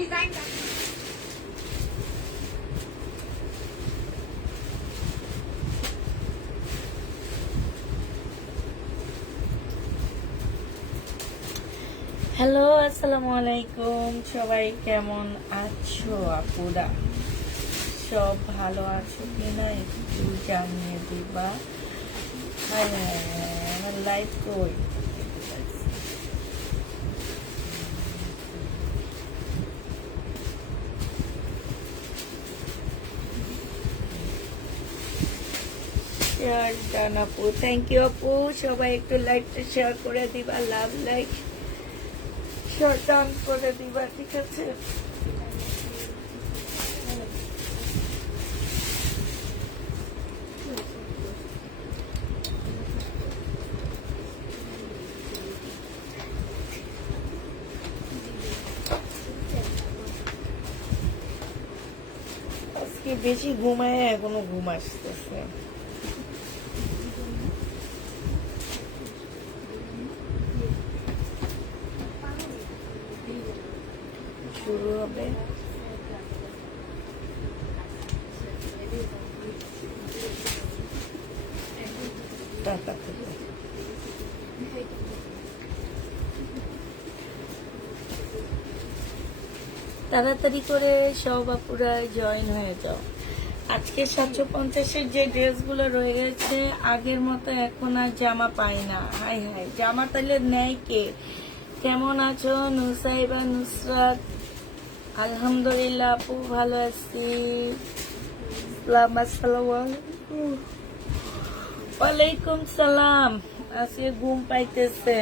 Hello, আসসালামু আলাইকুম। সবাই কেমন আছো? আপুরা সব ভালো আছো কিনা একটু জানিয়ে দিবা। আমার লাইফ কই? শেয়ার ডান আপু, থ্যাংক ইউ আপু। সবাই একটু লাইকটা শেয়ার করে দিবা, লাভ লাইক শেয়ার ডান করে দিবা, ঠিক আছে? আজকে বেশি ঘুমায়, এখনো ঘুম আসতেছে। শুরু হবে টাকা থেকে। তাড়াতাড়ি করে সব আপুরা জয়েন হয়ে যাও। আজকে 750-এর যে ড্রেসগুলো রয়ে গেছে, আগের মতো এখন আর জামা পাই না। হাই হাই, জামা তাহলে নেয় কে? কেমন আছো নুসাইবা নুসরাত? আলহামদুলিল্লাহ আপু, ভালো আছি। ওয়ালাইকুম সালাম। আজকে ঘুম পাইতেছে।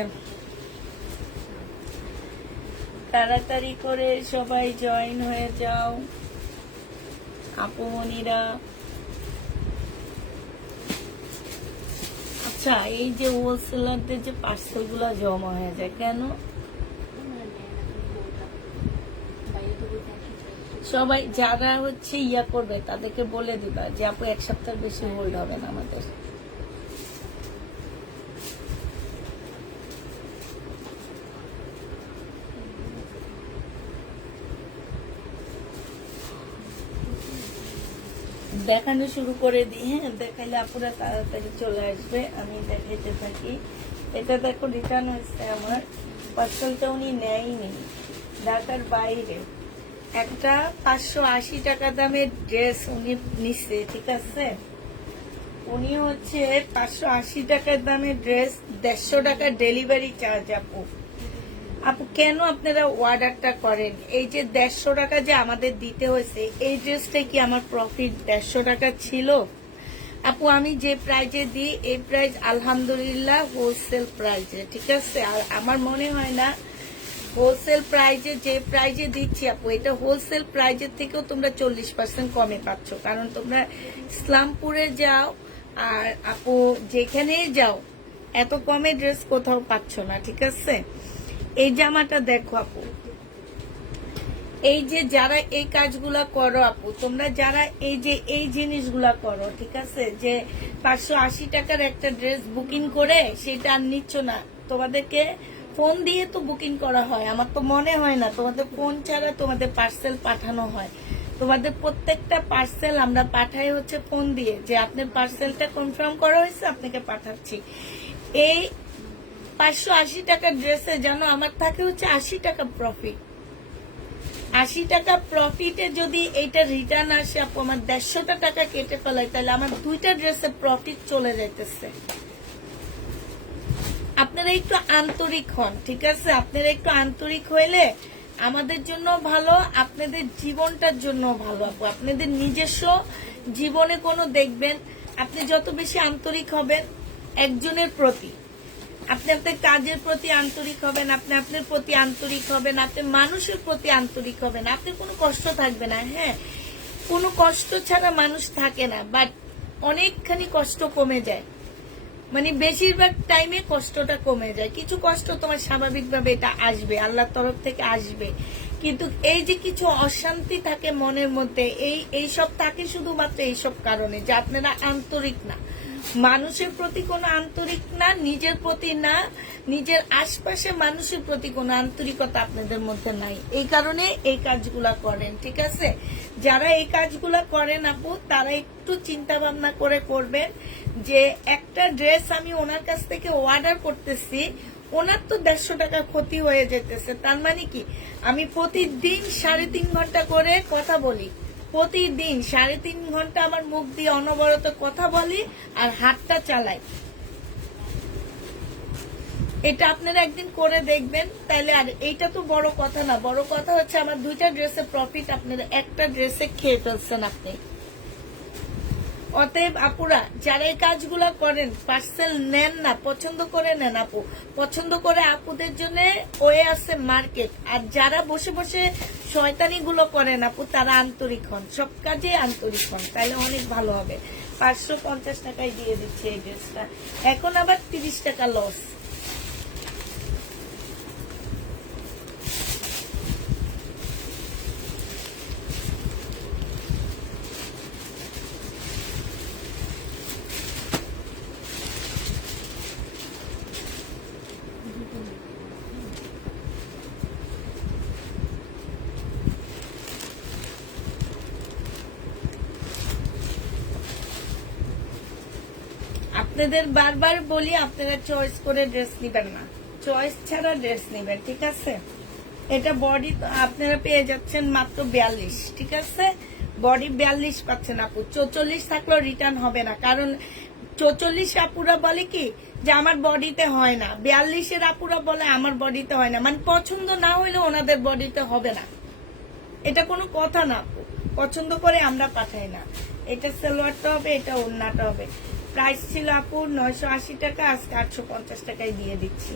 তাড়াতাড়ি করে সবাই জয়েন হয়ে যাও আপু মনিরা। আচ্ছা, এই যে হোলসেলারদের যে পার্সেল গুলা জমা হয়ে যায় কেন? সবাই যারা হচ্ছে ইয়া করবে তাদেরকে বলে দিবা যে আপু 1 সপ্তাহের বেশি হোল্ড হবে না আমাদের। দেখানো শুরু করে দিই, হ্যাঁ, দেখাইলে আপুরা তাড়াতাড়ি চলে আসবে। আমি দেখাইতে থাকি। এটা দেখো, রিটার্ন হয়েছে আমার। পার্সেলটা উনি নেয়নি, ঢাকার বাইরে। একটা 580 টাকা দামের ড্রেস উনি নিচ্ছে, ঠিক আছে? উনি হচ্ছে 580 টাকার দামের ড্রেস, 150 টাকা ডেলিভারি চার্জ। আপু আপু কেন আপনারা অর্ডারটা করেন? এই যে 150 টাকা যে আমাদের দিতে হয়েছে, এই ড্রেসটাই কি আমার প্রফিট 150 টাকা ছিল? আপু আমি যে প্রাইজে দিই, এই প্রাইস আলহামদুলিল্লাহ হোলসেল প্রাইজে, ঠিক আছে? আর আমার মনে হয় না হোলসেল প্রাইজে, যে প্রাইজে দিচ্ছি আপু, এটা হোলসেল প্রাইজের থেকেও তোমরা 40% কমে পাচ্ছ। কারণ তোমরা ইসলামপুরে যাও আর আপু যেখানেই যাও, এত কমে ড্রেস কোথাও পাচ্ছ না, ঠিক আছে? এই জামাটা দেখো আপু, এই যে যারা এই কাজগুলা করো আপু, তোমরা যারা এই যে এই জিনিসগুলা করো, ঠিক আছে, যে 580 টাকার একটা ড্রেস বুকিং করে সেটা আর নিচ্ছ না, তোমাদেরকে ফোন দিয়ে তো বুকিং করা হয়। আমার তো মনে হয় না তোমাদের ফোন ছাড়া তোমাদের পার্সেল পাঠানো হয়। তোমাদের প্রত্যেকটা পার্সেল আমরা পাঠাই হচ্ছে ফোন দিয়ে, যে আপনার পার্সেলটা কনফার্ম করা হয়েছে, আপনাকে পাঠাচ্ছি। এই 580 টাকার ড্রেসে জানো আমার থাকে হচ্ছে 80 টাকা প্রফিট। 80 টাকা প্রফিটে যদি এইটা রিটার্ন আসে আপু, আমার 150 টাকা কেটে ফেলায়, তাহলে আমার 2টা ড্রেসে প্রফিট চলে যাইতেছে। আপনারা একটু আন্তরিক হন, ঠিক আছে? আপনারা একটু আন্তরিক হইলে আমাদের জন্য ভালো, আপনাদের জীবনটার জন্য ভালো আপু। আপনাদের নিজস্ব জীবনে কোনো দেখবেন, আপনি যত বেশি আন্তরিক হবেন একজনের প্রতি, আপনি আপনার কাজের প্রতি আন্তরিক হবেন, আপনি আপনার প্রতি আন্তরিক হবেন, আপনি মানুষের প্রতি আন্তরিক হবেন, আপনি কোনো কষ্ট থাকবে না। হ্যাঁ, কোনো কষ্ট ছাড়া মানুষ থাকে না, বাট অনেকখানি কষ্ট কমে যায়। মানে বেশিরভাগ টাইমে কষ্টটা কমে যায়। কিছু কষ্ট তোমার স্বাভাবিকভাবে এটা আসবে, আল্লাহর তরফ থেকে আসবে, কিন্তু এই যে কিছু অশান্তি থাকে মনের মধ্যে, এই সব থাকে শুধুমাত্র এইসব কারণে যে আপনারা আন্তরিক না। মানুষের প্রতি কোনো আন্তরিক না, নিজের প্রতি না, নিজের আশপাশে মানুষের প্রতি কোনো আন্তরিকতা আপনাদের মধ্যে নাই, এই কারণে এই কাজগুলা করেন। ঠিক আছে, যারা এই কাজগুলা করেন আপু, তারা একটু চিন্তা ভাবনা করে করবেন যে একটা ড্রেস আমি ওনার কাছ থেকে অর্ডার করতেছি, ওনার তো 150 টাকা ক্ষতি হয়ে যেতেছে। তার মানে কি, আমি প্রতিদিন 3.5 ঘন্টা করে কথা বলি, প্রতিদিন 3.5 ঘন্টা আমার মুখ দিয়ে অনবরত কথা বলি আর হাতটা চালাই। এটা আপনারা একদিন করে দেখবেন তাইলে। আর এইটা তো বড় কথা না, বড় কথা হচ্ছে আমার 2টা ড্রেসের প্রফিট আপনারা একটা ড্রেসে খেয়ে ফেলছেন আপনি। অতএব আপুরা, যারা এই কাজগুলা করেন, পার্সেল নেন না, পছন্দ করে নেন আপু, পছন্দ করে আপুদের জন্য ওয়ে আছে মার্কেট। আর যারা বসে বসে শয়তানি গুলো করেন আপু, তারা আন্তরিক হন, সব কাজে আন্তরিক হন, তাহলে অনেক ভালো হবে। 550 টাকায় দিয়ে দিচ্ছে এই ড্রেসটা, এখন আবার 30 টাকা লস। আপনাদের বারবার বলি, আপনারা চয়েস করে ড্রেস নিবেন না, চয়েস ছাড়া ড্রেস নিবেন। ঠিক আছে, এটা বডি আপনারা পেয়ে যাচ্ছেন মাত্র 42। ঠিক আছে, বডি 42 পাচ্ছেন আপু। 44 থাকলেও রিটার্ন হবে না, কারণ 44 আপুরা বলে কি যে আমার বডিতে হয় না, 42-এর আপুরা বলে আমার বডিতে হয় না, মানে পছন্দ না হইলে ওনাদের বডিতে হবে না। এটা কোনো কথা না আপু, পছন্দ করে আমরা পাঠাই না। এটা সালোয়ারটা হবে, এটা ওড়নাটা হবে। প্রাইস ছিল আপু 980 টাকা, আজকে 850 টাকায় দিয়ে দিচ্ছি।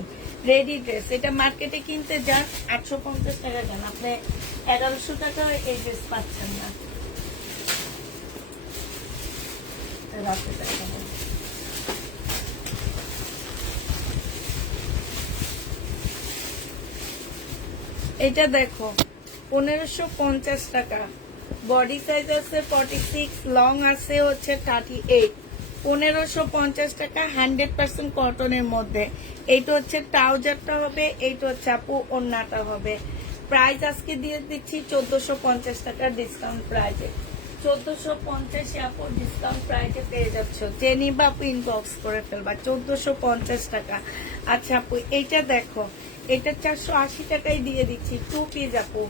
রেডি ড্রেস, এটা মার্কেটে কিনতে যান 850 টাকা যান, আপনি 1100 টাকা এই ড্রেস পাচ্ছেন না। এটা দেখো 1550 টাকা, বডি সাইজ আছে 46, লং আছে হচ্ছে 38। 1550 টাকা, 100% কটনের মধ্যে। এইটা হচ্ছে ট্রাউজারটা হবে, এইটা হচ্ছে আপু ওড়নাটা হবে। প্রাইস আজকে দিয়ে দিচ্ছি 1450 টাকা ডিসকাউন্ট প্রাইজে। 1450 আপু ডিসকাউন্ট প্রাইজে পেয়ে যাচ্ছ, যে নিবা আপু ইনবক্স করে ফেলবা। 1450 টাকা। আচ্ছা আপু, এইটা দেখো, এটা 480 টাকায় দিয়ে দিচ্ছি, 2 পিস আপু,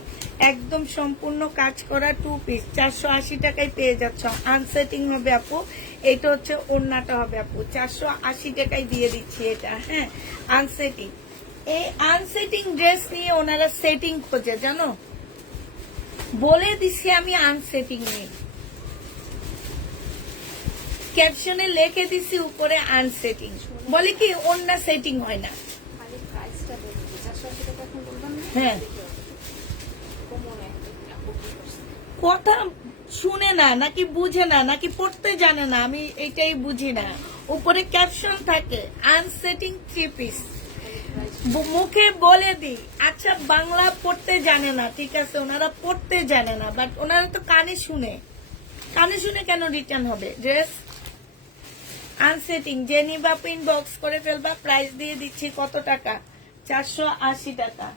একদম সম্পূর্ণ কাজ করা 2 পিস 480 টাকায় পেয়ে যাচ্ছ। আনসেটিং হবে আপু, এটা হচ্ছে ওড়নাটা হবে আপু, 480 টাকায় দিয়ে দিচ্ছি এটা। হ্যাঁ, আনসেটিং। এই আনসেটিং ড্রেস নিয়ে ওনারা সেটিং খোঁজে, জানো, বলে দিছি আমি আনসেটিং নেই, ক্যাপশনে লিখে দিছি উপরে আনসেটিং, বলে কি ওড়না সেটিং হয় না। হ্যাঁ, কথা শুনে না নাকি বুঝে না নাকি পড়তে জানে না, আমি এটাই বুঝি না। উপরে ক্যাপশন থাকে আনসেটিং 3 পিস, মুখে বলে দি। আচ্ছা, বাংলা পড়তে জানে না, ঠিক আছে, ওনারা পড়তে জানে না, বাট ওনারা তো কানে শুনে, কানে শুনে কেন রিটার্ন হবে ড্রেস? আনসেটিং, যে নিবা ইনবক্স করে ফেলবা। প্রাইস দিয়ে দিচ্ছি কত টাকা? 480 টাকা।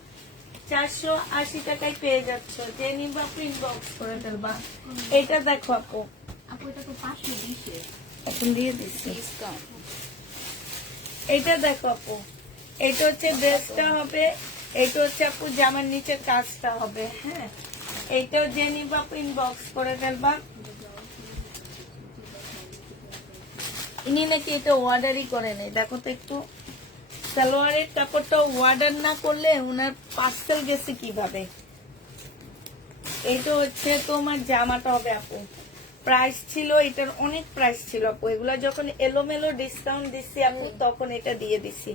480 টাকায় পেয়ে যাচ্ছ, যে নিবা ইনবক্স করে ফেলবা। এটা দেখো আপু, এটা তো 520 এখন দিয়ে দিচ্ছি। ডিসকাউন্ট। এটা দেখো আপু, এটা হচ্ছে ড্রেসটা হবে, এটা হচ্ছে আপু জামার নিচের কাজটা হবে। হ্যাঁ, এইটাও যে নিবা ইনবক্স করে ফেলবা। ইনি নাকি এটা অর্ডারই করে নেই, দেখো তো একটু, সালোয়ারের কাপড়টা অর্ডার না করলে ওনার পার্সেল গেছে কিভাবে। এইটা হচ্ছে তোমার জামাটা হবে আপু, প্রাইস ছিল এটার অনেক প্রাইস ছিল আপু, এগুলা যখন এলোমেলো ডিসকাউন্ট দিচ্ছি আপু তখন এটা দিয়ে দিছি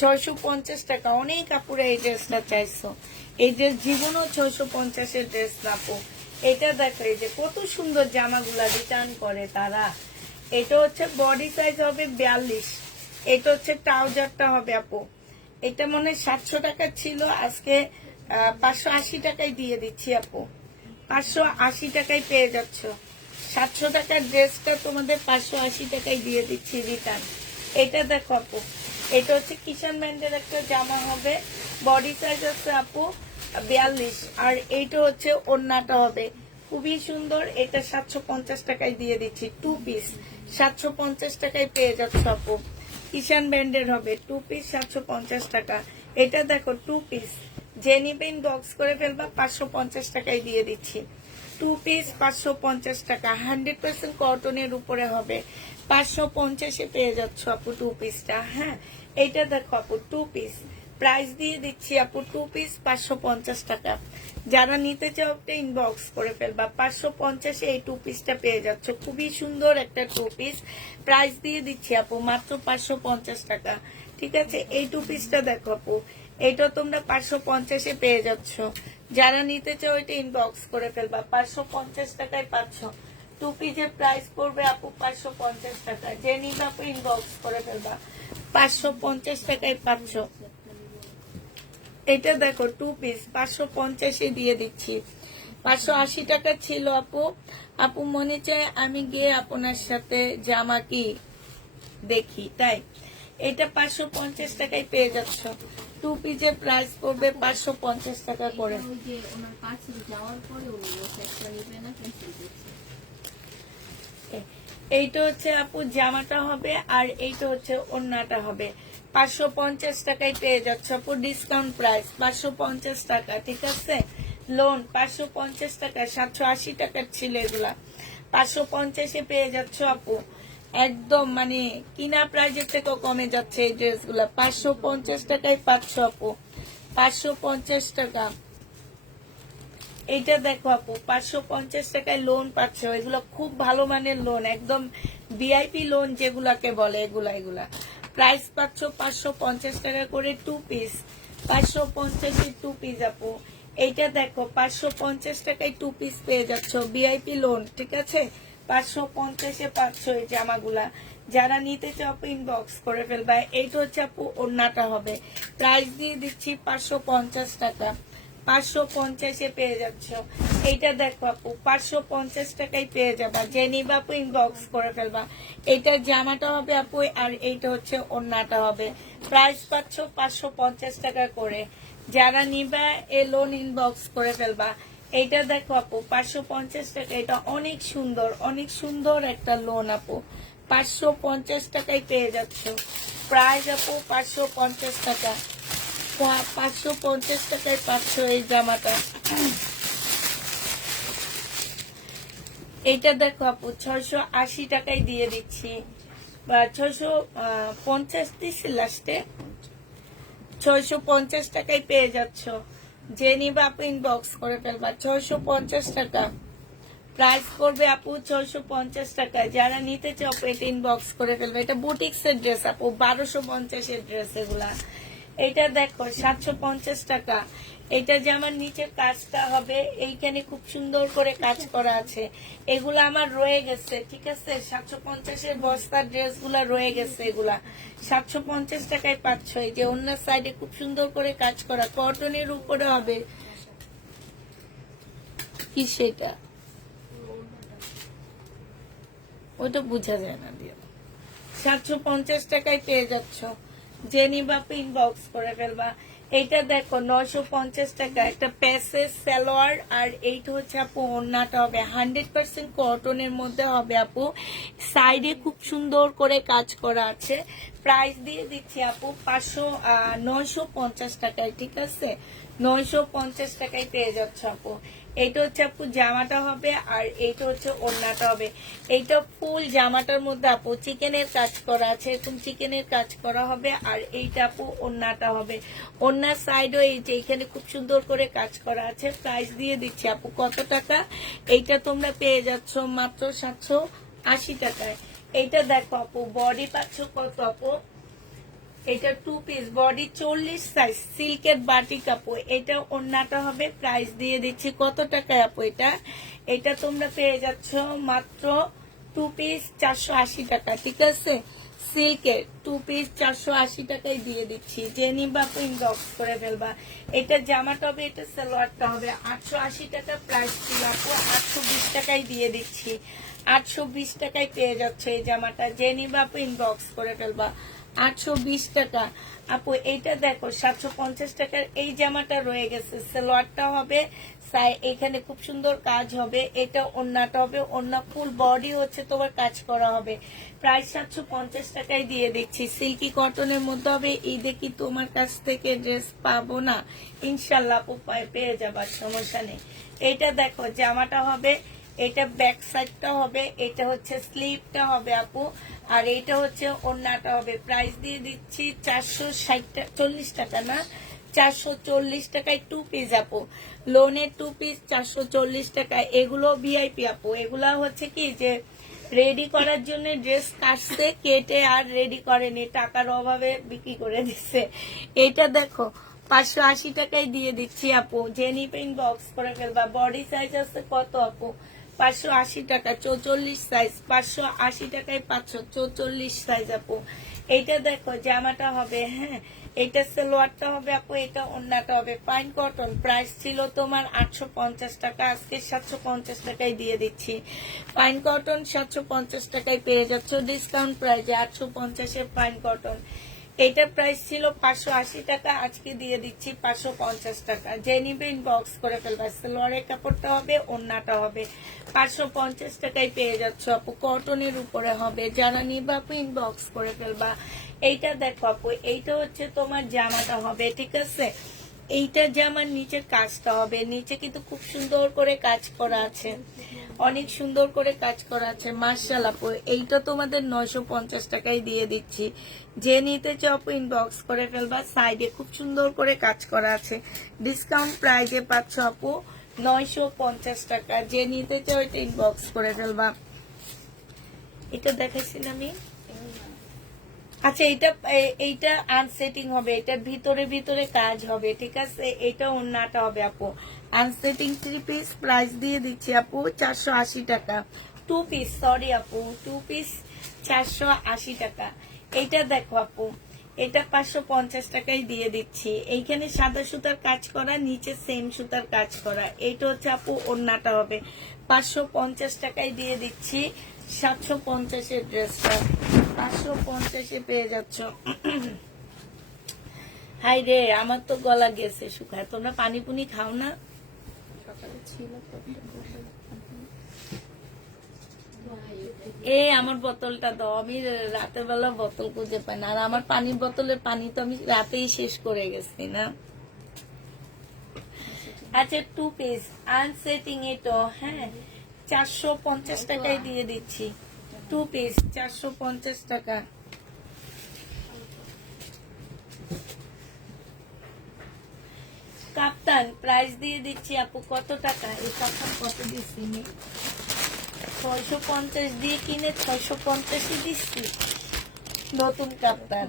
650 টাকা। অনেক আপুরা এই ড্রেসটা চাইছো, এই ড্রেস জীবনও 650-এর ড্রেস না আপু। এটা দেখো, এই যে কত সুন্দর জামাগুলা রিটার্ন করে তারা। এটা হচ্ছে বডি সাইজ হবে 42, এটা হচ্ছে ট্রাউজারটা হবে আপু। এটা মনে 700 টাকা ছিল, আজকে 580 টাকায় দিয়ে দিচ্ছি আপু, 580 টাকায় পেয়ে যাচ্ছ। 700 টাকার ড্রেসটা তোমাদের 580 টাকায় দিয়ে দিচ্ছি রিটার্ন। এটা দেখো আপু, এটা হচ্ছে কিষান ব্র্যান্ডের একটা জামা হবে, বডি সাইজ আছে আপু 42, আর এইটা হচ্ছে ওড়নাটা হবে খুবই সুন্দর। এটা 750 টাকায় দিয়ে দিচ্ছি, 2 পিস 750 টাকায় পেয়ে যাচ্ছ আপু। কিষান ব্র্যান্ডের হবে 2 পিস 750 টাকা। এটা দেখো 2 পিস, যে নিবে ইনবক্স করে ফেলবা, 550 টাকায় দিয়ে দিচ্ছি। 2 পিস 550 টাকা, 100% কটনের উপরে হবে, 550-এ পেয়ে যাচ্ছ আপু 2 পিসটা। হ্যাঁ, এইটা দেখো আপু 2 পিস, প্রাইস দিয়ে দিচ্ছি আপু 2 পিস 550 টাকা। যারা নিতে চাও একটা ইনবক্স করে ফেলবা, 550-এ এই 2 পিসটা পেয়ে যাচ্ছ, খুবই সুন্দর একটা 2 পিস, প্রাইস দিয়ে দিচ্ছি আপু মাত্র 550 টাকা। ঠিক আছে, এই 2 পিসটা দেখো আপু, এটা তোমরা 550-এ পেয়ে যাচ্ছ। যারা নিতে চাও এটা ইনবক্স করে ফেলবা, 550 টাকায় পাচ্ছ। 2 পিসের প্রাইস পড়বে আপু 550 টাকা, যে নিবে আপু ইনবক্স করে ফেলবা, 550 টাকায় পাচ্ছ। এটা দেখো 2 পিস 550-এ দিয়ে দিচ্ছি। 580 টাকা ছিল আপু। আপু মনে চায় আমি গিয়ে আপনার সাথে জামা কি দেখি, তাই এটা 550 টাকায় পেয়ে যাচ্ছ। 2 পিসের প্রাইস পড়বে 550 টাকা করে। ওই যে ওনার পার্সেল যাওয়ার পরে ও একটা নেবে না, ক্যান্সেল করছে। এইটা হচ্ছে আপু জামাটা হবে, আর এইটা হচ্ছে ওড়নাটা হবে। 550 টাকায় পেয়ে যাচ্ছ আপু, ডিসকাউন্ট প্রাইস 550 টাকা। ঠিক আছে, লোন 550 টাকা, 780 টাকার ছিল এগুলা, 550-এ পেয়ে যাচ্ছ আপু। একদম মানে কিনা প্রাইজের থেকেও কমে যাচ্ছে এই ড্রেসগুলা, 550 টাকায় পাচ্ছ আপু, 550 টাকা। এইটা দেখো আপু 550 টাকায় লোন পাচ্ছ, এগুলো খুব ভালো মানের লোন, একদম ভিআইপি লোন যেগুলাকে বলে, এগুলা প্রাইস পাচ্ছ 550 টাকা করে 2 পিস, 550-এ 2 পিস আপু। এইটা দেখো 550 টাকায় 2 পিস পেয়ে যাচ্ছ, ভিআইপি লোন। ঠিক আছে, 550-এ পাচ্ছ এই জামাগুলা। যারা নিতে চাও ইনবক্স করে ফেলবা। এইটা হচ্ছে আপু ওড়নাটা হবে, প্রাইস দিয়ে দিচ্ছি 550 টাকা, 550-এ পেয়ে যাচ্ছ। এইটা দেখো আপু 550 টাকায় পেয়ে যাবা, যে নিবা আপু ইনবক্স করে ফেলবা। এইটার জামাটা হবে আপু, আর এইটা হচ্ছে ওড়নাটা হবে, প্রাইস পাচ্ছ 550 টাকা করে। যারা নিবা এ লোন ইনবক্স করে ফেলবা। এইটা দেখো আপু 550 টাকা, এটা অনেক সুন্দর, অনেক সুন্দর একটা লোন আপু, 550 টাকায় পেয়ে যাচ্ছ। প্রাইস আপু 550 টাকা, 550 টাকায় পাচ্ছ এই জামাটা। এইটা দেখো আপু 680 টাকায় দিয়ে দিচ্ছি, বা 650 দিচ্ছি লাস্টে, 650 টাকায় পেয়ে যাচ্ছ। যে নিবা আপু ইনবক্স করে ফেলবা, 650 টাকা প্রাইস করবে আপু, 650 টাকা। যারা নিতে চাও এটা ইনবক্স করে ফেলবে। এটা বুটিক্সের ড্রেস আপু, 1250-এর ড্রেস এগুলা। এটা দেখো 750 টাকা। এটা যে আমার নিচের কাজটা হবে, এইখানে খুব সুন্দর করে কাজ করা আছে, এগুলা আমার রয়ে গেছে। ঠিক আছে, 750-এর বস্তার ড্রেসগুলা রয়ে গেছে, এগুলা 750 টাকায় পাচ্ছ। এই যে অন্য সাইডে খুব সুন্দর করে কাজ করা, কটনের উপরে হবে। কি সেটা, ওইটা বোঝা যায় না দিয়ে। 750 টাকায় পেয়ে যাচ্ছ, যে নিবা ইনবক্স করে ফেলবা। এইটা দেখো 950 টাকা, একটা প্যাসেজ সালোয়ার, আর এইটা হচ্ছে আপু ওড়নাটা হবে 100% কটনের মধ্যে হবে আপু, সাইডে খুব সুন্দর করে কাজ করা আছে। প্রাইস দিয়ে দিচ্ছি আপু 950 টাকায়। ঠিক আছে, 950 টাকায় পেয়ে যাচ্ছ আপু। এইটা হচ্ছে আপু জামাটা হবে, আর এইটা হচ্ছে ওড়নাটা হবে। এইটা ফুল জামাটার মধ্যে আপু চিকেনের কাজ করা আছে, এরকম চিকেনের কাজ করা হবে, আর এইটা আপু ওড়নাটা হবে। ওড়নার সাইডও এই যে এখানে খুব সুন্দর করে কাজ করা আছে। প্রাইস দিয়ে দিচ্ছি আপু কত টাকা, এইটা তোমরা পেয়ে যাচ্ছ মাত্র 780 টাকায়। এইটা দেখো আপু বডি পাচ্ছ কত আপু, এটা 2 পিস বডি 40 সাইজ, সিল্কের বাটিক আপু। এটা ওড়নাটা হবে, প্রাইস দিয়ে দিচ্ছি কত টাকায় আপু, এটা তোমরা পেয়ে যাচ্ছ মাত্র 2 পিস 480 টাকা। ঠিক আছে, সিল্কের 2 পিস 480 টাকায় দিয়ে দিচ্ছি, যে নিবা আপু ইনবক্স করে ফেলবা। এটা জামাটা হবে, এটা সালোয়ারটা হবে 880 টাকা প্রাইস ছিল আপু, 820 টাকায় দিয়ে দিচ্ছি। 820 টাকায় পেয়ে যাচ্ছে এই জামাটা, যে নিবা আপু ইনবক্স করে ফেলবা। 820 টাকা আপু। এইটা দেখো 750 টাকার এই জামাটা রয়ে গেছে, সালোয়ারটা হবে এখানে খুব সুন্দর কাজ হবে, এটা ওন্নাটা হবে, ওন্না ফুল বডি হচ্ছে তোমার কাজ করা হবে। প্রাইস 750 টাকায় দিয়ে দিচ্ছি। সিল্কি কটনের মধ্যে হবে। ঈদে কি তোমার কাছ থেকে ড্রেস পাবো না? ইনশাল্লাহ আপু পেয়ে যাবার, সমস্যা নেই। এটা দেখো জামাটা হবে, এটা ব্যাক সাইডটা হবে, এটা হচ্ছে স্লিভটা হবে আপু, আর এটা হচ্ছে ওন্নাটা হবে। প্রাইস দিয়ে দিচ্ছি 440 টাকা, না 440 টাকায় 2 পিস আপু। লোনের 2 পিস 440 টাকা। এগুলো ভিআইপি আপু, এগুলা হচ্ছে কি যে রেডি করার জন্য ড্রেস কাটছে, কেটে আর রেডি করেনি, টাকার অভাবে বিক্রি করে দিচ্ছে। এটা দেখো 580 টাকায় দিয়ে দিচ্ছি আপু, যে নিবে ইনবক্স করে ফেলবা। বডি সাইজ আছে কত আপু? 580 টাকা 44 সাইজ, 580 টাকায় 544 সাইজ আপু। এইটা দেখো জামাটা হবে, হ্যাঁ এটা সালোয়ারটা হবে আপু, এটা ওন্নাটা হবে ফাইন কটন। প্রাইস ছিল তোমার 850 টাকা, আজকে 750 টাকায় দিয়ে দিচ্ছি। ফাইন কটন 750 টাকায় পেয়ে যাচ্ছ ডিসকাউন্ট প্রাইসে, 850 এর ফাইন কটন। এটা প্রাইস ছিল 580 টাকা, আজকে দিয়ে দিচ্ছি 550 টাকা। যে নিবে ইনবক্স করে ফেলবা। সালোয়ারের কাপড়টা হবে, ওন্নাটা হবে, 550 টাকায় পেয়ে যাচ্ছ আপু, কটনের উপরে হবে। যারা নিবে আপু ইনবক্স করে ফেলবা। এইটা দেখো আপু, এইটা হচ্ছে তোমার জামাটা হবে, ঠিক আছে। এইটা জামার নিচের কাজটা হবে, নিচে কিন্তু খুব সুন্দর করে কাজ করা আছে, অনেক সুন্দর করে কাজ করা আছে মাশাআল্লাহ আপু। এইটা তোমাদের 950 টাকায় দিয়ে দিচ্ছি, যে নিতে চাও আপু ইনবক্স করে ফেলবা। সাইডে খুব সুন্দর করে কাজ করা আছে, ডিসকাউন্ট প্রাইজে পাচ্ছ আপু 950 টাকা। যে নিতে চাও এটা ইনবক্স করে ফেলবা। এটা দেখাইছিলাম আমি। আচ্ছা এইটা আনসেটিং হবে, এটার ভিতরে ভিতরে কাজ হবে, ঠিক আছে। এটা ওন্নাটা হবে আপু, আনসেটিং 3 পিস। প্রাইস দিয়ে দিচ্ছি আপু 480 টাকা। 2 পিস, সরি আপু, 2 পিস 480 টাকা। এইটা দেখো আপু, এটা 550 টাকায় দিয়ে দিচ্ছি। এইখানে সাদা সুতার কাজ করা, নিচে সেম সুতার কাজ করা। এইটা হচ্ছে আপু ওন্নাটা হবে, 550 টাকায় দিয়ে দিচ্ছি। 750 এর ড্রেসটা 550 পেয়ে যাচ্ছ। হাই রে, আমার তো গলা গেছে শুকায়। তোমরা পানি পুনি খাও না? সকালে ছিল তো, আমার বোতলটা দাও, আমি রাতের বেলা বোতল খুঁজে পাই না। আর আমার পানির বোতলের পানি তো আমি রাতেই শেষ করে গেছি না। আচ্ছা 2 পিস আনসেটিং, এটা হ্যাঁ 450 টাকায় দিয়ে দিচ্ছি। 2 পিস 450 টাকা। কাপ্তান প্রাইস দিয়ে দিচ্ছি আপু, কত টাকা? এই কাপ্তান কত দিচ্ছি? 650 দিয়ে কিনে 650 দিচ্ছি। নতুন কাপ্তান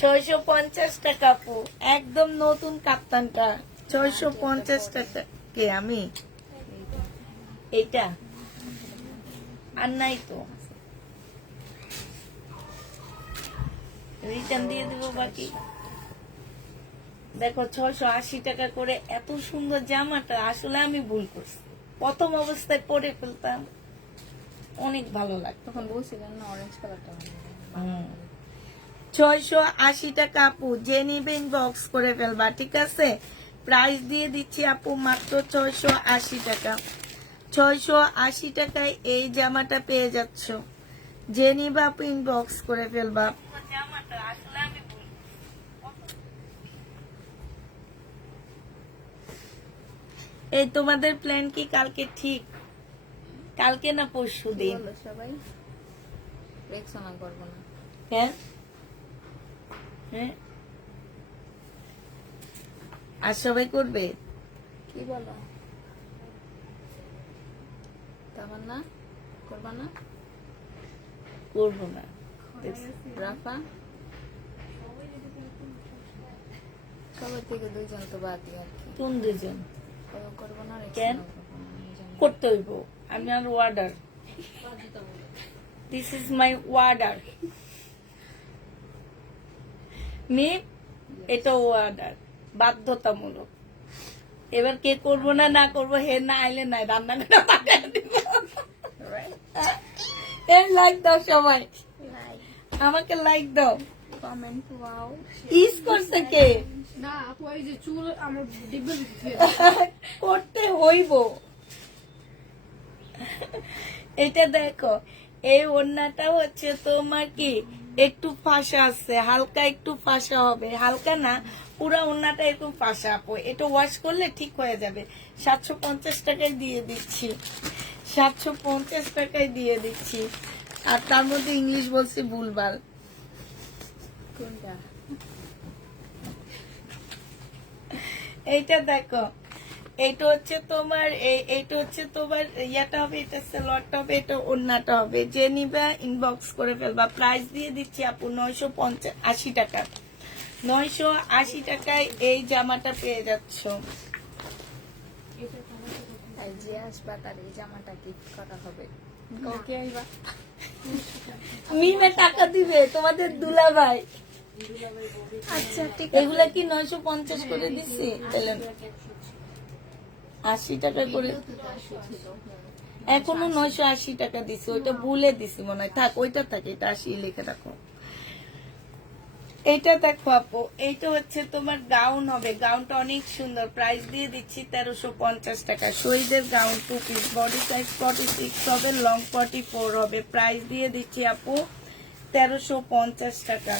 650 টাকা আপু, একদম নতুন কাপ্তানটা 650 টাকা। কে আমি? এইটা আর নাই তো, রিটার্ন দিয়ে দেবো বাকি। দেখো 680 টাকা করে, এত সুন্দর জামাটা আসলে আমি ভুল করছি, প্রথম অবস্থায় পরে ফেলতাম, অনেক ভালো লাগতো। তখন বলছিলেন না অরেঞ্জ কালারটা 680 টাকা আপু, যে নিবে ইনবক্স করে ফেলবা, ঠিক আছে। প্রাইস দিয়ে দিচ্ছি আপু মাত্র 680 টাকা। 680 টাকায় এই জামাটা পেয়ে যাচ্ছ, যে নিবে আপু ইনবক্স করে ফেলবা। জামাটা আসলে আমি ভুল করছি। এই তোমাদের প্ল্যান কি কালকে ঠিক? কালকে না পরশু দিন? সবাই রেক্সনা করবো না। হ্যাঁ হ্যাঁ, আর সবাই করবে? কি বলো? তামান্না করবা না? করবো না। রাফা সবার থেকে 2 জন তো বাদই আর কি। কোন দুজন? করবো না, কেন রেক্সনা করবো না। করতে হইব? আমি আর order this is my warder মেয়ে, এটা ওয়ার্ডার বাধ্যতামূলক। এবার কে করবো না না করবো, হে না আইলে নাই, রান্না করে পাঠিয়ে দিব। এর লাইক দাও সবাই, লাইক আমাকে লাইক দাও। কমেন্ট ওয়াও ইস করছে কে? না আপু এই যে চুল আমার ডিব্বার ভিতরে করতে হইব। এটা দেখো, এই ওড়নাটা হচ্ছে তোমার কি একটু ফাঁসা আছে, হালকা একটু ফাঁসা হবে, হালকা না পুরা ওড়নাটা এরকম ফাঁসা। আপু এটা ওয়াশ করলে ঠিক হয়ে যাবে। 750 টাকায় দিয়ে দিচ্ছি, 750 টাকায় দিয়ে দিচ্ছি। আর তার মধ্যে ইংলিশ বলছি ভুলভাল। কোনটা? এইটা দেখো, এইটা হচ্ছে তোমার এইটা হচ্ছে তোমার ইয়াটা হবে, এটা সালোয়ারটা হবে, এটা ওড়নাটা হবে। যে নিবা ইনবক্স করে ফেলবা। প্রাইস দিয়ে দিচ্ছি আপু 980 টাকা। 980 টাকায় এই জামাটা পেয়ে যাচ্ছ। আর যে আসবা তার এই জামাটা গিফট করা হবে। ওকে আইবা? মিমে টাকা দিবে তোমাদের দুলা ভাই। আচ্ছা ঠিক এগুলা কি 950 করে দিছি? তাহলে 80 টাকা করে, এখনো 980 টাকা দিছি। ওইটা ভুলে দিছি মনে হয়, থাক ওইটা থাকে, এটা 80 লিখে রাখো। এইটা দেখো আপু, এইটা হচ্ছে তোমার গাউন হবে। গাউনটা অনেক সুন্দর। প্রাইস দিয়ে দিচ্ছি 1350 টাকা। শহীদের গাউন 2 পিস, বডি সাইজ 46 হবে, লং 44 হবে। প্রাইস দিয়ে দিচ্ছি আপু 1350 টাকা।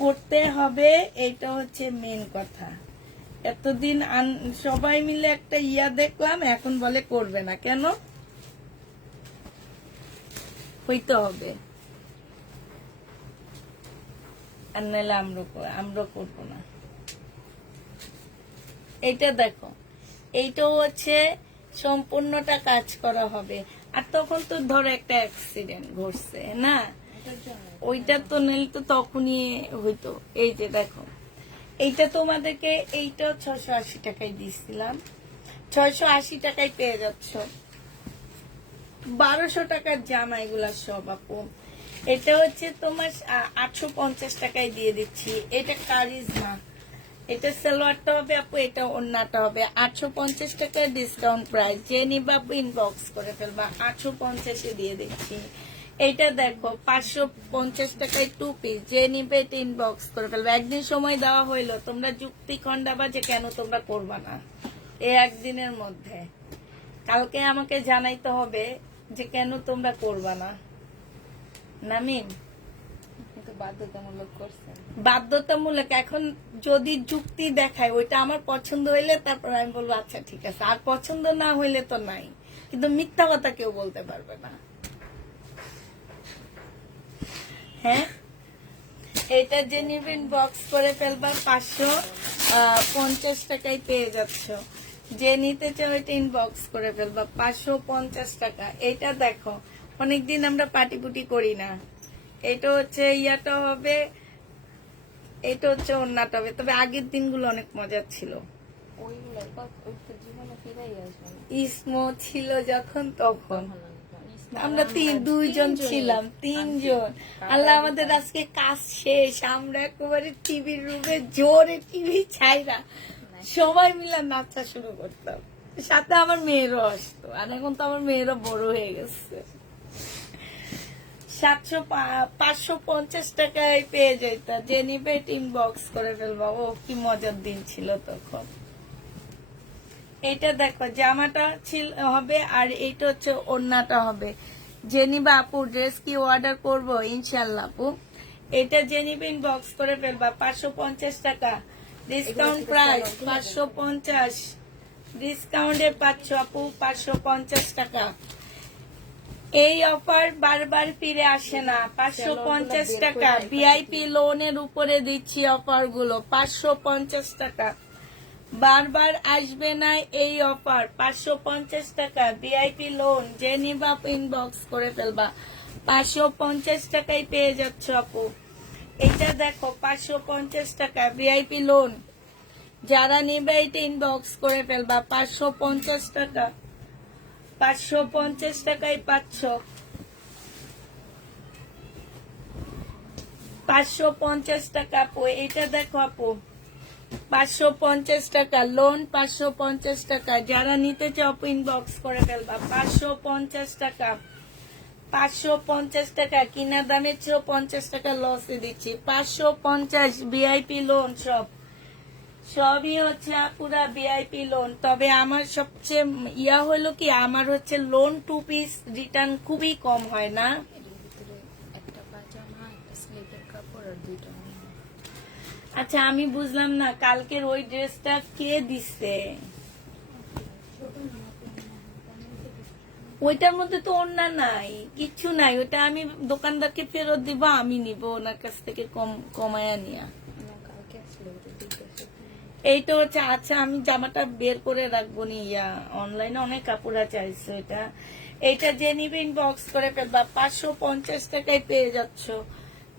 করতে হবে, এইটা হচ্ছে মেন কথা। এতদিন সবাই মিলে একটা ইয়া দেখলাম, এখন বলে করবে না কেন? হইতে হবে, আর নাহলে আমরা করবো না। এইটা দেখো, এইটাও হচ্ছে সম্পূর্ণটা কাজ করা হবে। আর তখন তো ধরো একটা অ্যাক্সিডেন্ট ঘটছে না, ওইটা তো নিলে তো তখনই হইতো। এই যে দেখো, এইটা তোমাদেরকে এইটাও 680 টাকায় দিয়েছিলাম, 680 টাকায় পেয়ে যাচ্ছ। 1200 টাকার জামা এগুলা সব আপু। এটা হচ্ছে তোমার 850 টাকায় দিয়ে দিচ্ছি। এটা কারিজমা, এটা সালোয়ারটা হবে আপু, এটা ওড়নাটা হবে। 850 টাকা ডিসকাউন্ট প্রাইস। যে নিবা আপু ইনবক্স করে ফেলবা, 850 দিয়ে দিচ্ছি। এইটা দেখো 550 টাকায় 2 পিস। যে নিবে এটা ইনবক্স করে ফেলবা। একদিন সময় দেওয়া হইলো, তোমরা যুক্তি খন্ডাবা যে কেন তোমরা করবা না এই একদিনের মধ্যে। কালকে আমাকে জানাইতে হবে যে কেন তোমরা করবা না। নামিন কিন্তু বাধ্যতামূলক করছেন। বাধ্যতামূলক। এখন যদি যুক্তি দেখায় ওইটা আমার পছন্দ হইলে তারপর আমি বলবো আচ্ছা ঠিক আছে, আর পছন্দ না হইলে তো নাই। কিন্তু মিথ্যা কথা কেউ বলতে পারবে না। হ্যাঁ, এটা যে নিবেন বক্স করে ফেলবার 550 টাকায় পেয়ে যাচ্ছ। যে নিতে চাও এটা ইনবক্স করে ফেলবা, 550 টাকা। এটা দেখো, অনেকদিন আমরা পাটি পুটি করি না। এটা হচ্ছে ইয়াটা হবে, এটা হচ্ছে ওড়নাটা হবে। তবে আগের দিনগুলো অনেক মজার ছিল। ওইগুলো জীবনে ফিরাই আসবেন। ইসমো ছিল যখন তখন আমরা দুইজন ছিলাম, 3 জন। আল্লাহ আমাদের আজকে কাজ শেষ, আমরা একেবারে টিভির রুমে জোরে টিভি ছাইরা সবাই মিলে নাচা শুরু করতাম। সাথে আমার মেয়েরও আসতো। আর এখন তো আমার মেয়েরও বড় হয়ে গেছে। 550 টাকায় পেয়ে যেত। যে নিবে ইনবক্স করে ফেলবা। ও কি মজার দিন ছিল তখন। এটা দেখো, জামাটা হবে আর এইটা হচ্ছে ওড়নাটা হবে। যে নিবা আপু ড্রেস কি অর্ডার করবো ইনশাল্লাহ আপু। এটা যে নিবে ইনবক্স করে ফেলবা। 550 টাকা ডিসকাউন্ট প্রাইস, 550 ডিসকাউন্টে পাচ্ছ আপু 550 টাকা। এই অফার বারবার ফিরে আসে না। 550 টাকা ভিআইপি লোনের উপরে দিচ্ছি অফার গুলো। 550 টাকা বারবার আসবে না এই অফার। 550 টাকা ভিআইপি লোন। যে নিবা ইনবক্স করে ফেলবা। 550 টাকায় পেয়ে যাচ্ছ আপু। এটা দেখো 550 টাকা ভিআইপি লোন। যারা নিবে এটা ইনবক্স করে ফেলবা। 550 টাকা 550 টাকায় পাচ্ছ, 550 টাকা আপু। এটা দেখো আপু, 550 টাকা লোন, 550 টাকা। যারা নিতে চাও ইনবক্স করে ফেলবা। 550 টাকা, 550 টাকা। কিনা দামের চেয়েও 50 টাকা লসে দিচ্ছি। 550 ভিআইপি লোন, সবই হচ্ছে পুরা ভিআইপি লোন। তবে আমার সবচেয়ে ইয়া হলো কি, আমার হচ্ছে লোন 2 পিস রিটার্ন খুবই কম হয় না। এর ভিতরে একটা পাজামা, একটা স্লিপের কাপড় আর 2টা ওড়না। আচ্ছা আমি বুঝলাম না, কালকের ওই ড্রেসটা কে দিচ্ছে? ওইটার মধ্যে তো ওড়না নাই, কিচ্ছু নাই। ওটা আমি দোকানদারকে ফেরত দিব, আমি নিব ওনার কাছ থেকে কমায়া নিয়া। আমার কালকে আসলে ওটা দিতেছে। এইটা হচ্ছে, আচ্ছা আমি জামাটা বের করে রাখবো নি। অনলাইনে অনেক কাপড় চাইছে এটা। এইটা যে নিবে ইনবক্স করে ফেলবা, 550 টাকায় পেয়ে যাচ্ছ।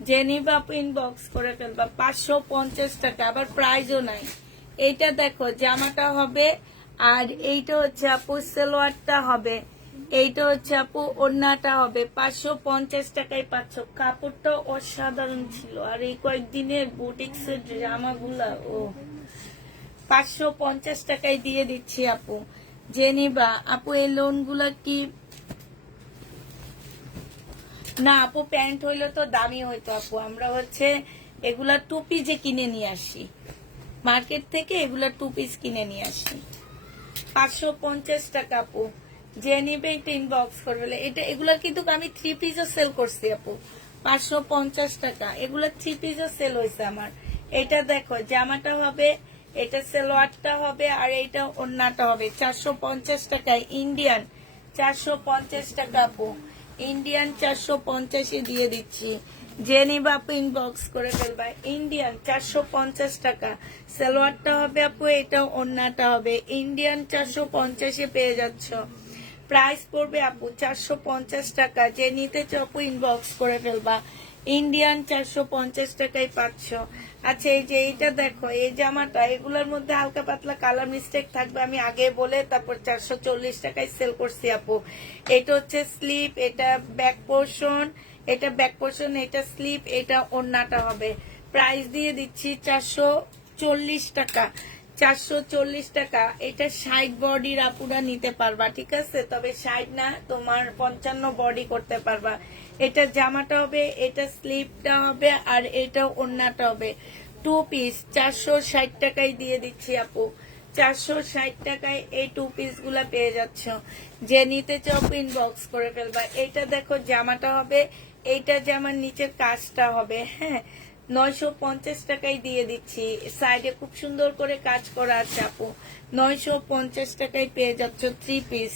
যে নিবে আপু ইনবক্স করে ফেলবা, 550 টাকা। আবার প্রাইজও নাই। এইটা দেখো জামাটা হবে, আর এইটা হচ্ছে আপু সালোয়ারটা হবে, এইটা হচ্ছে আপু ওড়নাটা হবে। 550 টাকায় পাচ্ছ। কাপড়টা অসাধারণ ছিল। আর এই কয়েকদিনের বুটিক্সের জামাগুলা, 550 টাকায় দিয়ে দিচ্ছি আপু। যে নিবা আপু। এই লোন গুলা কি না আপু, প্যান্ট হইলে তো দামি হইতো আপু। আমরা হচ্ছে এগুলা 2 পিসে কিনে নিয়ে আসি মার্কেট থেকে, এগুলা 2 পিস কিনে নিয়ে আসি। 550 টাকা আপু। যে নিবে একটা ইনবক্স করবে। এটা এগুলা কিন্তু আমি 3 পিসও সেল করছি আপু। 550 টাকা এগুলা 3 পিসও সেল হয়েছে আমার। এটা দেখো জামাটা হবে, এটা সালোয়ারটা হবে, আর এইটা ওড়নাটা হবে। 450 টাকায় ইন্ডিয়ান, 450 টাকা আপু। ইন্ডিয়ান 450 দিয়ে দিচ্ছি। যে নিবা আপু ইনবক্স করে ফেলবা। ইন্ডিয়ান 450 টাকা। সালোয়ারটা হবে আপু, এটা ওড়নাটা হবে। ইন্ডিয়ান 450 পেয়ে যাচ্ছ। প্রাইস পড়বে আপু 450 টাকা। যে নিতে চাও আপু ইনবক্স করে ফেলবা। ইন্ডিয়ান 450 টাকায় পাচ্ছ। আচ্ছা এই যে এইটা দেখো, এই জামাটা, এগুলোর মধ্যে হালকা পাতলা কালার মিস্টেক থাকবে, আমি আগে বলে তারপর 440 টাকায় সেল করছি আপু। এটা হচ্ছে স্লিপ, এটা ব্যাক পোর্শন, এটা ব্যাক পোর্শন, এটা স্লিপ, এটা ওড়নাটা হবে। প্রাইস দিয়ে দিচ্ছি 440 টাকা। 440 টাকা। এটা 60 বডির আপুরা নিতে পারবা, ঠিক আছে? তবে 60 না, তোমার 55 বডি করতে পারবা। এটা জামাটা হবে, এটা স্লিপটা হবে, আর এটা ওড়নাটা হবে। 2 পিস 460 টাকায় দিয়ে দিচ্ছি আপু। 460 টাকায় এই 2 পিস গুলা পেয়ে যাচ্ছ। যে নিতে চাও ইনবক্স করে ফেলবা। এটা দেখো জামাটা হবে, এইটা জামার নিচের কাজটা হবে, হ্যাঁ, 950 টাকায় দিয়ে দিচ্ছি। সাইডে খুব সুন্দর করে কাজ করা আছে আপু। 950 টাকায় পেয়ে যাচ্ছ 3 পিস।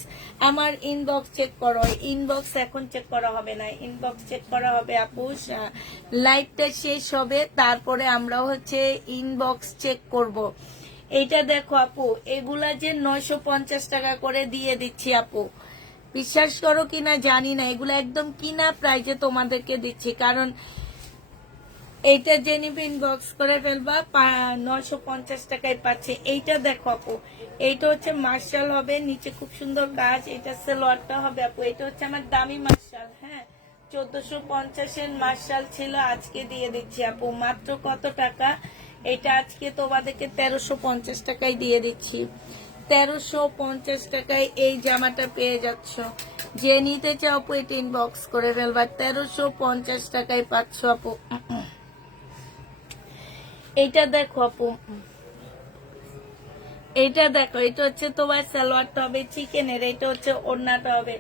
আমার ইনবক্স চেক করো। ইনবক্স এখন চেক করা হবে না, ইনবক্স চেক করা হবে আপু লাইভটা শেষ হবে, তারপরে আমরা হচ্ছে ইনবক্স চেক করব। এইটা দেখো আপু, এগুলা যে 950 টাকা করে দিয়ে দিচ্ছি আপু। বিশ্বাস করো কিনা জানি না, এগুলো একদম কিনা প্রাইজে তোমাদেরকে দিচ্ছি। কারণ এইটা যে নিবে ইনবক্স করে ফেলবা, 950 টাকায় পাচ্ছে। এইটা দেখো আপু, এইটা হচ্ছে মার্শাল হবে, নিচে খুব সুন্দর কাজ। এটা সালোয়ারটা হবে আপু। এটা হচ্ছে আমার দামি মার্শাল, হ্যাঁ, 1450 মার্শাল ছিল, আজকে দিয়ে দিচ্ছি আপু। মাত্র কত টাকা? এটা আজকে তোমাদেরকে 1350 টাকায় দিয়ে দিচ্ছি। 1350 টাকায় এই জামাটা পেয়ে যাচ্ছ। যে নিতে চাও আপু এটা ইনবক্স করে ফেলবা। 1350 টাকায় পাচ্ছ আপু। এইটা দেখো আপু, এইটা দেখো, এটা হচ্ছে তোমার সালোয়ারটা হবে চিকেনের, এটা হচ্ছে ওড়নাটা হবে।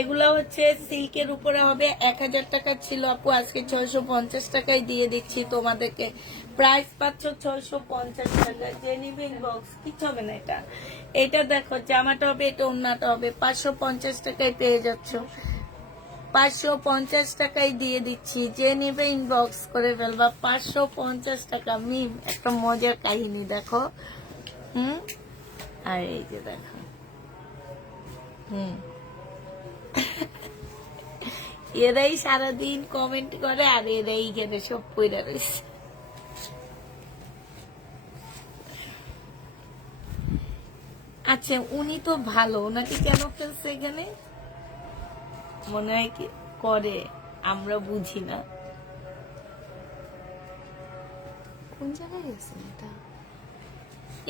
এগুলা হচ্ছে সিল্কের উপরে হবে। 1000 টাকা ছিল আপু, আজকে 650 টাকায় দিয়ে দিচ্ছি তোমাদেরকে। প্রাইস পাচ্ছ 650 টাকা। জেনিভিং বক্স কিছু হবে না। এটা দেখো জামাটা হবে, এটা ওড়নাটা হবে। 550 টাকায় পেয়ে যাচ্ছ। 550 টাকায় দিয়ে দিচ্ছি। যে নিবে ইনবক্স করে ফেলবা। 550 টাকা। মিম একটা মজার কাহিনী দেখো, আর এই যে দেখো, এরাই সারাদিন কমেন্ট করে, আর এরাই এখানে সব পয়রা রয়েছে। আচ্ছা উনি তো ভালো, ওনাকে কেন ফেলছে এখানে? মনে হয় কি করে আমরা বুঝি না। কোন জায়গায় গেছে এটা?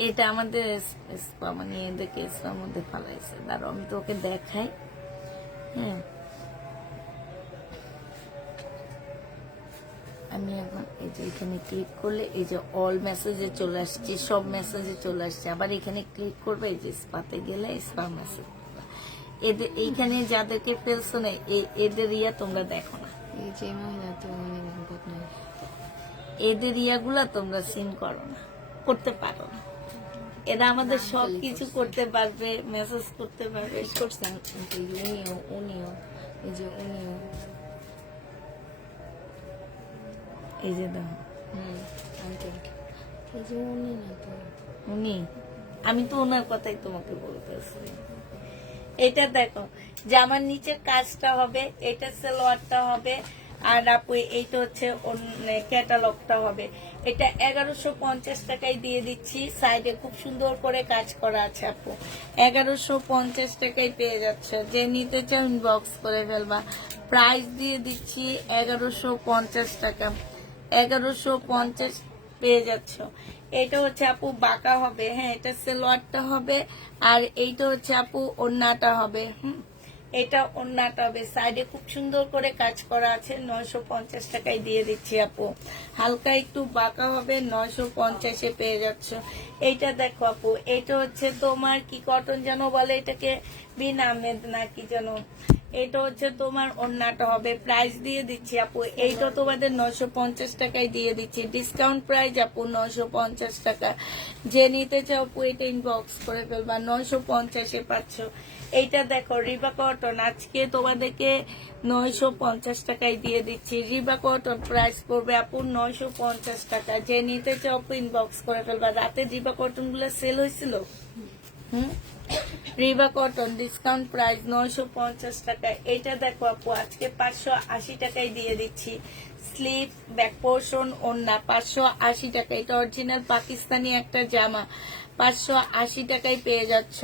এটা আমাদের স্পা মানে এদেরকে স্পার মধ্যে ফালাইছে। দাঁড়াও আমি তো ওকে দেখাই। হ্যাঁ আমি এখন এই যে এখানে ক্লিক করলে এই যে অল মেসেজে চলে আসছে, সব মেসেজে চলে আসছে। আবার এখানে ক্লিক করবে, এই যে স্পাতে গেলে স্পা মেসেজ। এদের এইখানে যাদেরকে ফেলছো না এদের ইয়া তোমরা দেখো না, এই যে মহিলা তো অনেক বদমাইশ। এদের ইয়াগুলা তোমরা সিন করো না, করতে পারো না। এরা আমাদের সবকিছু করতে পারবে, মেসেজ করতে পারবে। করছে উনিও এই যে উনিও এই যে দেখো আঙ্কেল এই যে উনি না তো উনি, আমি তো ওনার কথাই তোমাকে বলতেছি। এটা দেখো জামার নিচের কাজটা হবে, এটা সালোয়ারটা হবে, আর আপু এইটা হচ্ছে ক্যাটালগটা হবে। এটা 1150 টাকায় দিয়ে দিচ্ছি। সাইডে খুব সুন্দর করে কাজ করা আছে আপু, 1150 টাকায় পেয়ে যাচ্ছে। যে নিতে চাও ইনবক্স করে ফেলবা। প্রাইস দিয়ে দিচ্ছি 1150 টাকা, 1150 পেয়ে যাচ্ছ। এটা হচ্ছে আপু বাঁকা হবে, হ্যাঁ এটা সালোয়ারটা হবে, আর এইটা হচ্ছে আপু ওড়নাটা হবে। এটা ওড়নাটা হবে, সাইডে খুব সুন্দর করে কাজ করা আছে। 950 টাকায় দিয়ে দিচ্ছি আপু। হালকা একটু বাঁকা হবে, 950-এ পেয়ে যাচ্ছ। এইটা দেখো আপু, এটা হচ্ছে তোমার কি কটন যেন বলে এটাকে, বিন আহমেদ না কি যেন। এটা হচ্ছে তোমার ওড়নাটা হবে। প্রাইস দিয়ে দিচ্ছি আপু, এইটা তোমাদের 950 টাকায় দিয়ে দিচ্ছি। ডিসকাউন্ট প্রাইস আপু 950 টাকা। যে নিতে চাও আপু এটা ইনবক্স করে ফেলবা, 950-এ পাচ্ছ। এইটা দেখো রিবা কটন, আজকে তোমাদেরকে 950 টাকায় দিয়ে দিচ্ছি। রিবা কটন প্রাইস পড়বে আপু 950 টাকা। যে নিতে চাও আপু ইনবক্স করে ফেলবা। রাতে রিবা কটন গুলো সেল হয়েছিল। রিবা কটন ডিসকাউন্ট প্রাইস 950 টাকা। এটা দেখো আপু আজকে 580 টাকায় দিয়ে দিচ্ছি। স্লিভ ব্যাক পোর্শন ওড়না 580 টাকা। এটা অরিজিনাল পাকিস্তানি একটা জামা, 580 টাকায় পেয়ে যাচ্ছ।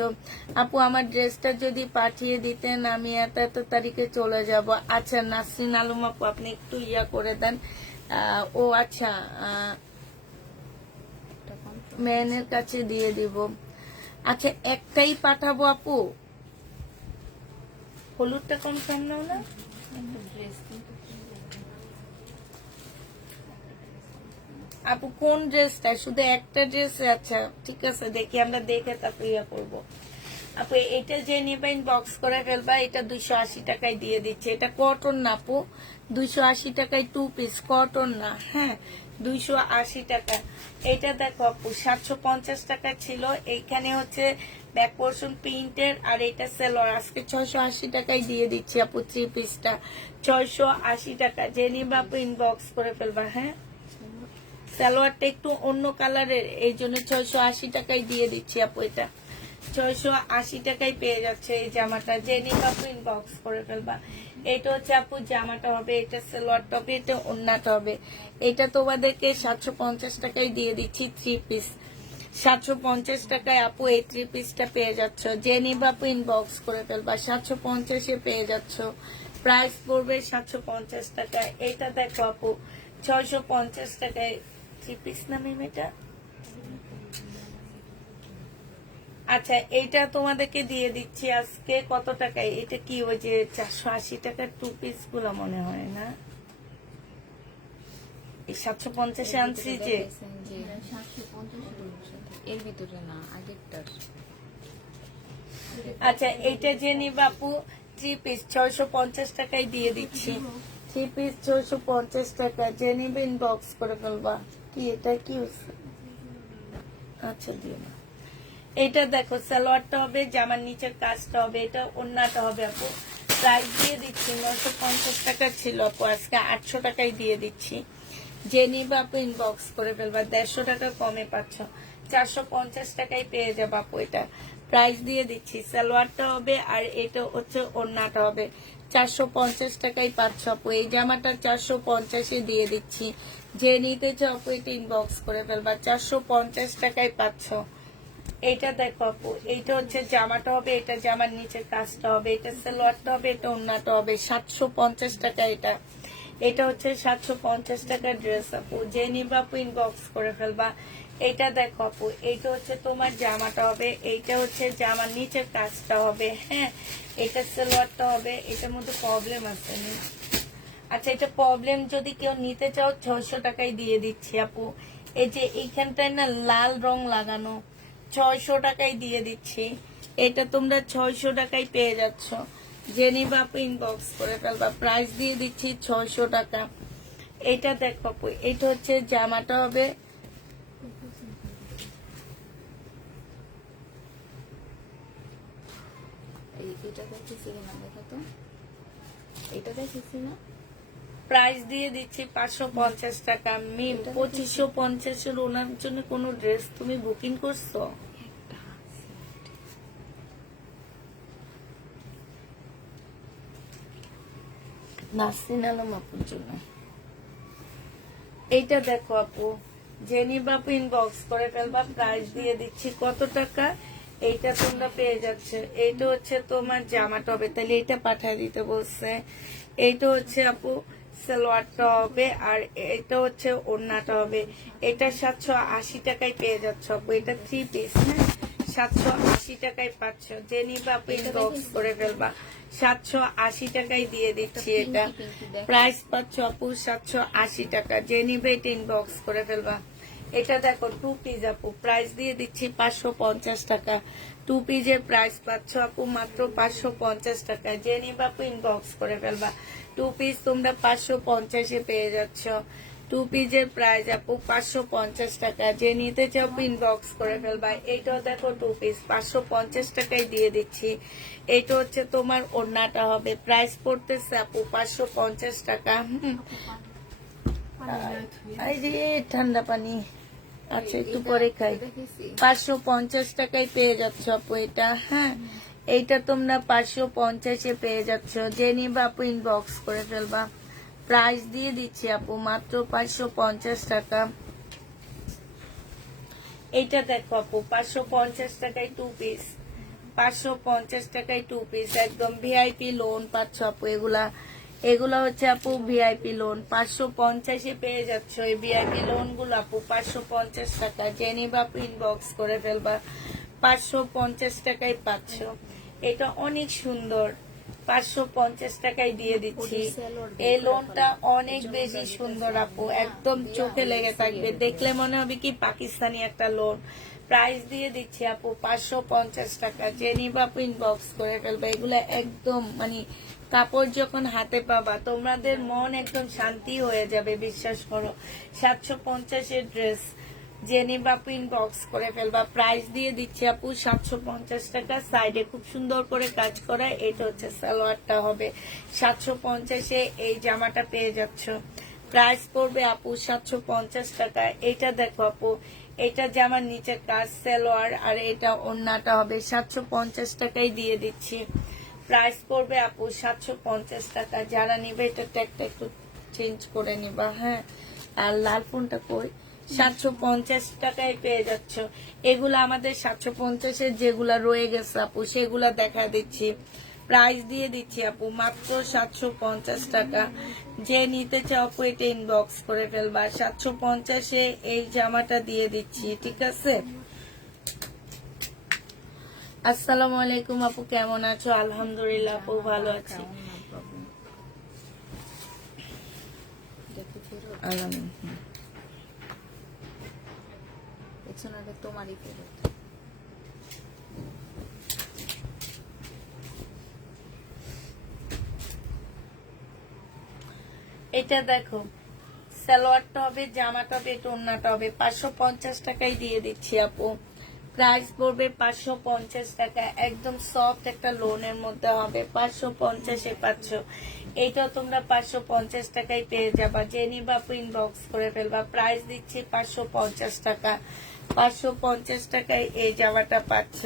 আপু আমার ড্রেসটা যদি পাঠিয়ে দিতেন আমি এত তারিখে চলে যাব। আচ্ছা নাসরিন আলম আপু আপনি একটু ইয়া করে দেন। ও আচ্ছা মেয়ের কাছে দিয়ে দিব। আচ্ছা একটাই পাঠাবো আপু, হলুদটা কনফার্ম নাও না। আপু কোন ড্রেসটা? শুধু একটা ড্রেস? আচ্ছা ঠিক আছে, দেখি আমরা দেখে তারপর ইয়া করবো। আপু এটা যে নেবেন বক্স করে ফেলবা। এটা 280 টাকায় দিয়ে দিচ্ছে। এটা কটন না আপু, 280 টাকায় 2 পিস কটন না, হ্যাঁ 280 টাকা। এটা দেখো আপু 750 টাকা ছিল। এইখানে হচ্ছে ব্যাক পোর্শন প্রিন্টের, আর এটা সেলোয়ার। আজকে 680 টাকায় দিয়ে দিচ্ছি আপু 3 পিসটা, 680 টাকা। যে নিবা আপু ইনবক্স করে ফেলবা। হ্যাঁ সালোয়ারটা একটু অন্য কালারের, এই জন্য 680 টাকায় দিয়ে দিচ্ছি আপু। এটা 680 টাকায় পেয়ে যাচ্ছে এই জামাটা। যে নিবা আপু ইনবক্স করে ফেলবা। এটা হচ্ছে আপু জামাটা হবে, এটা সালোয়ারটা হবে, এটা ওড়নাটা হবে। এটা তোমাদেরকে 750 টাকায় দিয়ে দিচ্ছি 3 পিস। 750 টাকায় আপু এই 3 পিসটা পেয়ে যাচ্ছ। যে নিবা আপু ইনবক্স করে ফেলবা। 750-এ পেয়ে যাচ্ছ। প্রাইস পড়বে 750 টাকা। এটা দেখো আপু 650 টাকায় 3 পিস না ম্যাম এটা। আচ্ছা এইটা তোমাদেরকে দিয়ে দিচ্ছি আজকে কত টাকায়? এটা কি ওই যে 480 টাকার 2 পিস গুলো মনে হয় না, এই 750-এ আনছি যে। এর ভিতরে না আগেরটার। আচ্ছা এইটা যে নিবা আপু 3 পিস 650 টাকায় দিয়ে দিচ্ছি। 3 পিস 650 টাকা। যে নিবে ইনবক্স করে ফেলবা। কি এটা কি হচ্ছে? আচ্ছা দিও না। এটা দেখো সালোয়ারটা হবে, জামার নিচের কাজটা হবে, এটা ওড়নাটা হবে আপু। প্রাইস দিয়ে দিচ্ছি 950 টাকা ছিল আপু, আজকে 800 টাকায় দিয়ে দিচ্ছি। যে নিবা আপু ইনবক্স করে ফেলবা। 150 টাকা কমে পাচ্ছ, 450 টাকায় পেয়ে যাবো আপু। এটা প্রাইস দিয়ে দিচ্ছি। সালোয়ারটা হবে আর এটা হচ্ছে ওড়নাটা হবে। 450 টাকায় পাচ্ছ আপু। এই জামাটা 450-এ দিয়ে দিচ্ছি। যে নিতে চাও আপু এটা ইনবক্স করে ফেলবা। 450 টাকায় পাচ্ছ। এইটা দেখো আপু, এইটা হচ্ছে জামাটা হবে, এটা জামার নিচের কাজটা হবে, এটা সালোয়ারটা হবে, এটা ওড়নাটা হবে। 750 টাকা এটা। এটা হচ্ছে 750 টাকার ড্রেস আপু। যে নিবা আপু ইনবক্স করে ফেলবা। এটা দেখো আপু, এইটা হচ্ছে তোমার জামাটা হবে, এইটা হচ্ছে জামার নিচের কাজটা হবে। হ্যাঁ, এটা সালোয়ারটা হবে। এটার মধ্যে প্রবলেম আছে না? আচ্ছা, এটা প্রবলেম যদি কেউ নিতে চাও 600 টাকায় দিয়ে দিচ্ছি আপু। এই যে এইখানটায় না লাল রং লাগানো, 600 টাকায় দিয়ে দিচ্ছি। এটা তোমরা 600 টাকায় পেয়ে যাচ্ছ। জেনি বাপু ইনবক্স করে ফেলবা। প্রাইস দিয়ে দিচ্ছি 600 টাকা। এটা দেখো আপু, এটা হচ্ছে জামাটা হবে। এটা দেখতেছি না, দেখো তো, এটা দেখতেছি না। প্রাইস দিয়ে দিচ্ছি 550 টাকা। মিম 2550 ওনার জন্য কোনো ড্রেস তুমি বুকিং করছো? নাসরিন আলম আপুর জন্য। এইটা দেখো আপু, জেনি বাপু ইনবক্স করে ফেলবা। প্রাইস দিয়ে দিচ্ছি কত টাকা? এইটা তোমরা পেয়ে যাচ্ছে। এইটা হচ্ছে তোমার জামাটা হবে, তাহলে এইটা পাঠিয়ে দিতে বলছে। এইটা হচ্ছে আপু সালোয়ারটা হবে, আর এটা হচ্ছে ওড়নাটা হবে। এটা 780 টাকায় পেয়ে যাচ্ছ আপু। এটা 3 পিস। হ্যাঁ, 780 টাকায় পাচ্ছ। যে নিবা আপু ইনবক্স করে ফেলবা। 780 টাকায় দিয়ে দিচ্ছি এটা। প্রাইস পাচ্ছ আপু 780 টাকা। যে নিবে এটা ইনবক্স করে ফেলবা। এটা দেখো 2 পিস আপু, প্রাইস দিয়ে দিচ্ছি 550 টাকা। 2 পিসের প্রাইস পাচ্ছ আপু মাত্র 550 টাকা। যে নিবা আপু ইনবক্স করে ফেলবা। 2 পিস তোমরা 550 পেয়ে যাচ্ছ। 2 পিসের প্রাইস আপু 550 টাকা। যে নিতে চাও ইনবক্স করে ফেলবা। এইটাও দেখো 2 পিস 550 টাকায় দিয়ে দিচ্ছি। এইটা হচ্ছে তোমার ওড়নাটা হবে। প্রাইস পড়তেছে আপু 550 টাকা। এই যে ঠান্ডা পানি। আচ্ছা, একটু পরে খাই। 550 টাকায় পেয়ে যাচ্ছ আপু এটা। হ্যাঁ, এইটা তোমরা 550 পেয়ে যাচ্ছ। যে নিবা আপু ইনবক্স করে ফেলবা। প্রাইস দিয়ে দিচ্ছি আপু মাত্র 550 টাকা। এইটা দেখো আপু, 550 টাকায় 2 পিস। 550 টাকায় 2 পিস, একদম ভিআইপি লোন পাচ্ছ আপু। এগুলা হচ্ছে আপু ভিআইপি লোন। 550 পেয়ে যাচ্ছ এই ভিআইপি লোন গুলো আপু। 550 টাকা। জেনি বাপু ইনবক্স করে ফেলবা। 550 টাকায় পাচ্ছ। এটা অনেক সুন্দর। 550 টাকায় দিয়ে দিচ্ছি। এই লোনটা অনেক বেশি সুন্দর আপু, একদম চোখে লেগে থাকবে। দেখলে মনে হবে কি পাকিস্তানি একটা লোন। প্রাইস দিয়ে দিচ্ছি আপু 550 টাকা। জেনি বাপু ইনবক্স করে ফেলবে। এগুলা একদম মানে কাপড় যখন হাতে পাবা তোমাদের মন একদম শান্তি হয়ে যাবে, বিশ্বাস করো। 750 ড্রেস। জেনি বাপু ইনবক্স করে ফেলবা। প্রাইস দিয়ে দিচ্ছি আপু 750 টাকা। সাইডে খুব সুন্দর করে কাজ করা। এটা হচ্ছে সালোয়ারটা হবে। 750 এই জামাটা পেয়ে যাচ্ছ। প্রাইস পড়বে আপু 750 টাকা। এটা দেখো আপু, এটা জামার নিচের কাজ সালোয়ার, আর এটা ওড়নাটা হবে। 750 টাকায় দিয়ে দিচ্ছি। প্রাইস পড়বে আপু 750 টাকা। যারা নিবে এটা ট্যাগটা একটু চেঞ্জ করে নিবা। হ্যাঁ, আর লাল ফোনটা কই? 750 টাকায় পেয়ে যাচ্ছ। এগুলা আমাদের 750 যেগুলা রয়ে গেছে আপু সেগুলা দেখা দিচ্ছি। প্রাইস দিয়ে দিচ্ছি আপু মাত্র 750 টাকা। যে নিতে চাও আপু এটা ইনবক্স করে ফেলবা। 750 এই জামাটা দিয়ে দিচ্ছি, ঠিক আছে? আসসালামু আলাইকুম আপু, কেমন আছো? আলহামদুলিল্লাহ আপু, ভালো আছি। তোমারই ফেরত। এটা দেখো, সালোয়ারটা হবে, জামাটা হবে, এটা ওড়নাটা হবে। 550 টাকায় দিয়ে দিচ্ছি আপু। প্রাইস পড়বে 550 টাকা। একদম সফট একটা লোনের মধ্যে হবে। 550 পাচ্ছ। এইটাও তোমরা 550 টাকায় পেয়ে যাবা। যে নিবা আপু ইনবক্স করে ফেলবা। প্রাইস দিচ্ছি 550 টাকা। 550 টাকায় এই জামাটা পাচ্ছ।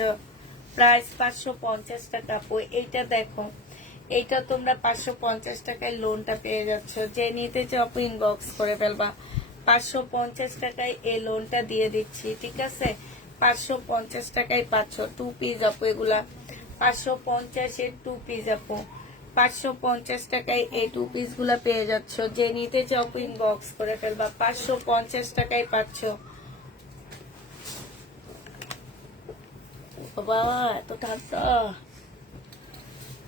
প্রাইস 550 টাকা আপু। এইটা দেখো, এইটা তোমরা 550 টাকায় লোনটা পেয়ে যাচ্ছ। যে নিতে চাও আপু ইনবক্স করে ফেলবা। 550 টাকায় এই লোনটা দিয়ে দিচ্ছি, ঠিক আছে? 550 টাকায় পাচ্ছ 2 পিস আপু। এগুলা 550-এর 2 পিস আপু। 550 টাকায় এই 2 পিস গুলা পেয়ে যাচ্ছ। যে নিতে চাও ইনবক্স করে ফেলবা। 550 টাকায় পাচ্ছ। বাবা এত ঠান্ডা।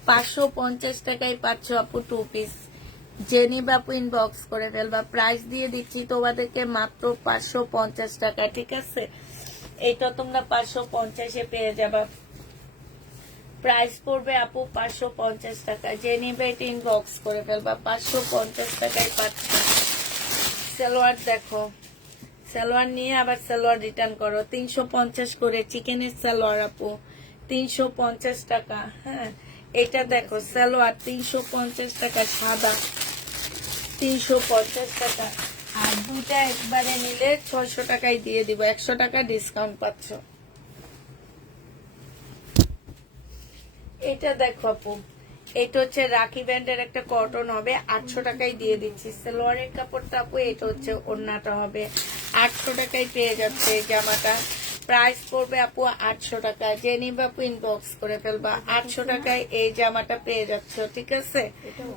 550 টাকায় পাচ্ছ আপু 2 পিস। যে নিবা আপু ইনবক্স করে ফেলবা। প্রাইস দিয়ে দিচ্ছি তোমাদেরকে মাত্র 550 টাকা, ঠিক আছে? এটা তোমরা 550-এ পেয়ে যাবা। প্রাইস পড়বে আপু 550 টাকা। যে নিবে এটা ইনবক্স করে ফেলবা। 550 টাকায় পাচ্ছ। সালোয়ার দেখো, সালোয়ার নিয়ে আবার সালোয়ার রিটার্ন করো। 350 করে চিকেনের সালোয়ার আপু, 350 টাকা। হ্যাঁ, এটা দেখো সালোয়ার 350 টাকা, সাদা 350 টাকা। আর দুটা একবারে নিলে 600 টাকায় দিয়ে দিব। 100 টাকা ডিসকাউন্ট পাচ্ছ। এটা দেখো আপু, এটা হচ্ছে রাখি ব্যান্ডের একটা কটন হবে, 800 টাকায় দিয়ে দিচ্ছি। সালোয়ারের কাপড়টা আপু, এটা হচ্ছে ওড়নাটা হবে। 800 টাকায় পেয়ে যাচ্ছে এই জামাটা। প্রাইস পড়বে আপু 800 টাকা। যে নিবে আপু ইনবক্স করে ফেলবা। 800 টাকায় এই জামাটা পেয়ে যাচ্ছ, ঠিক আছে?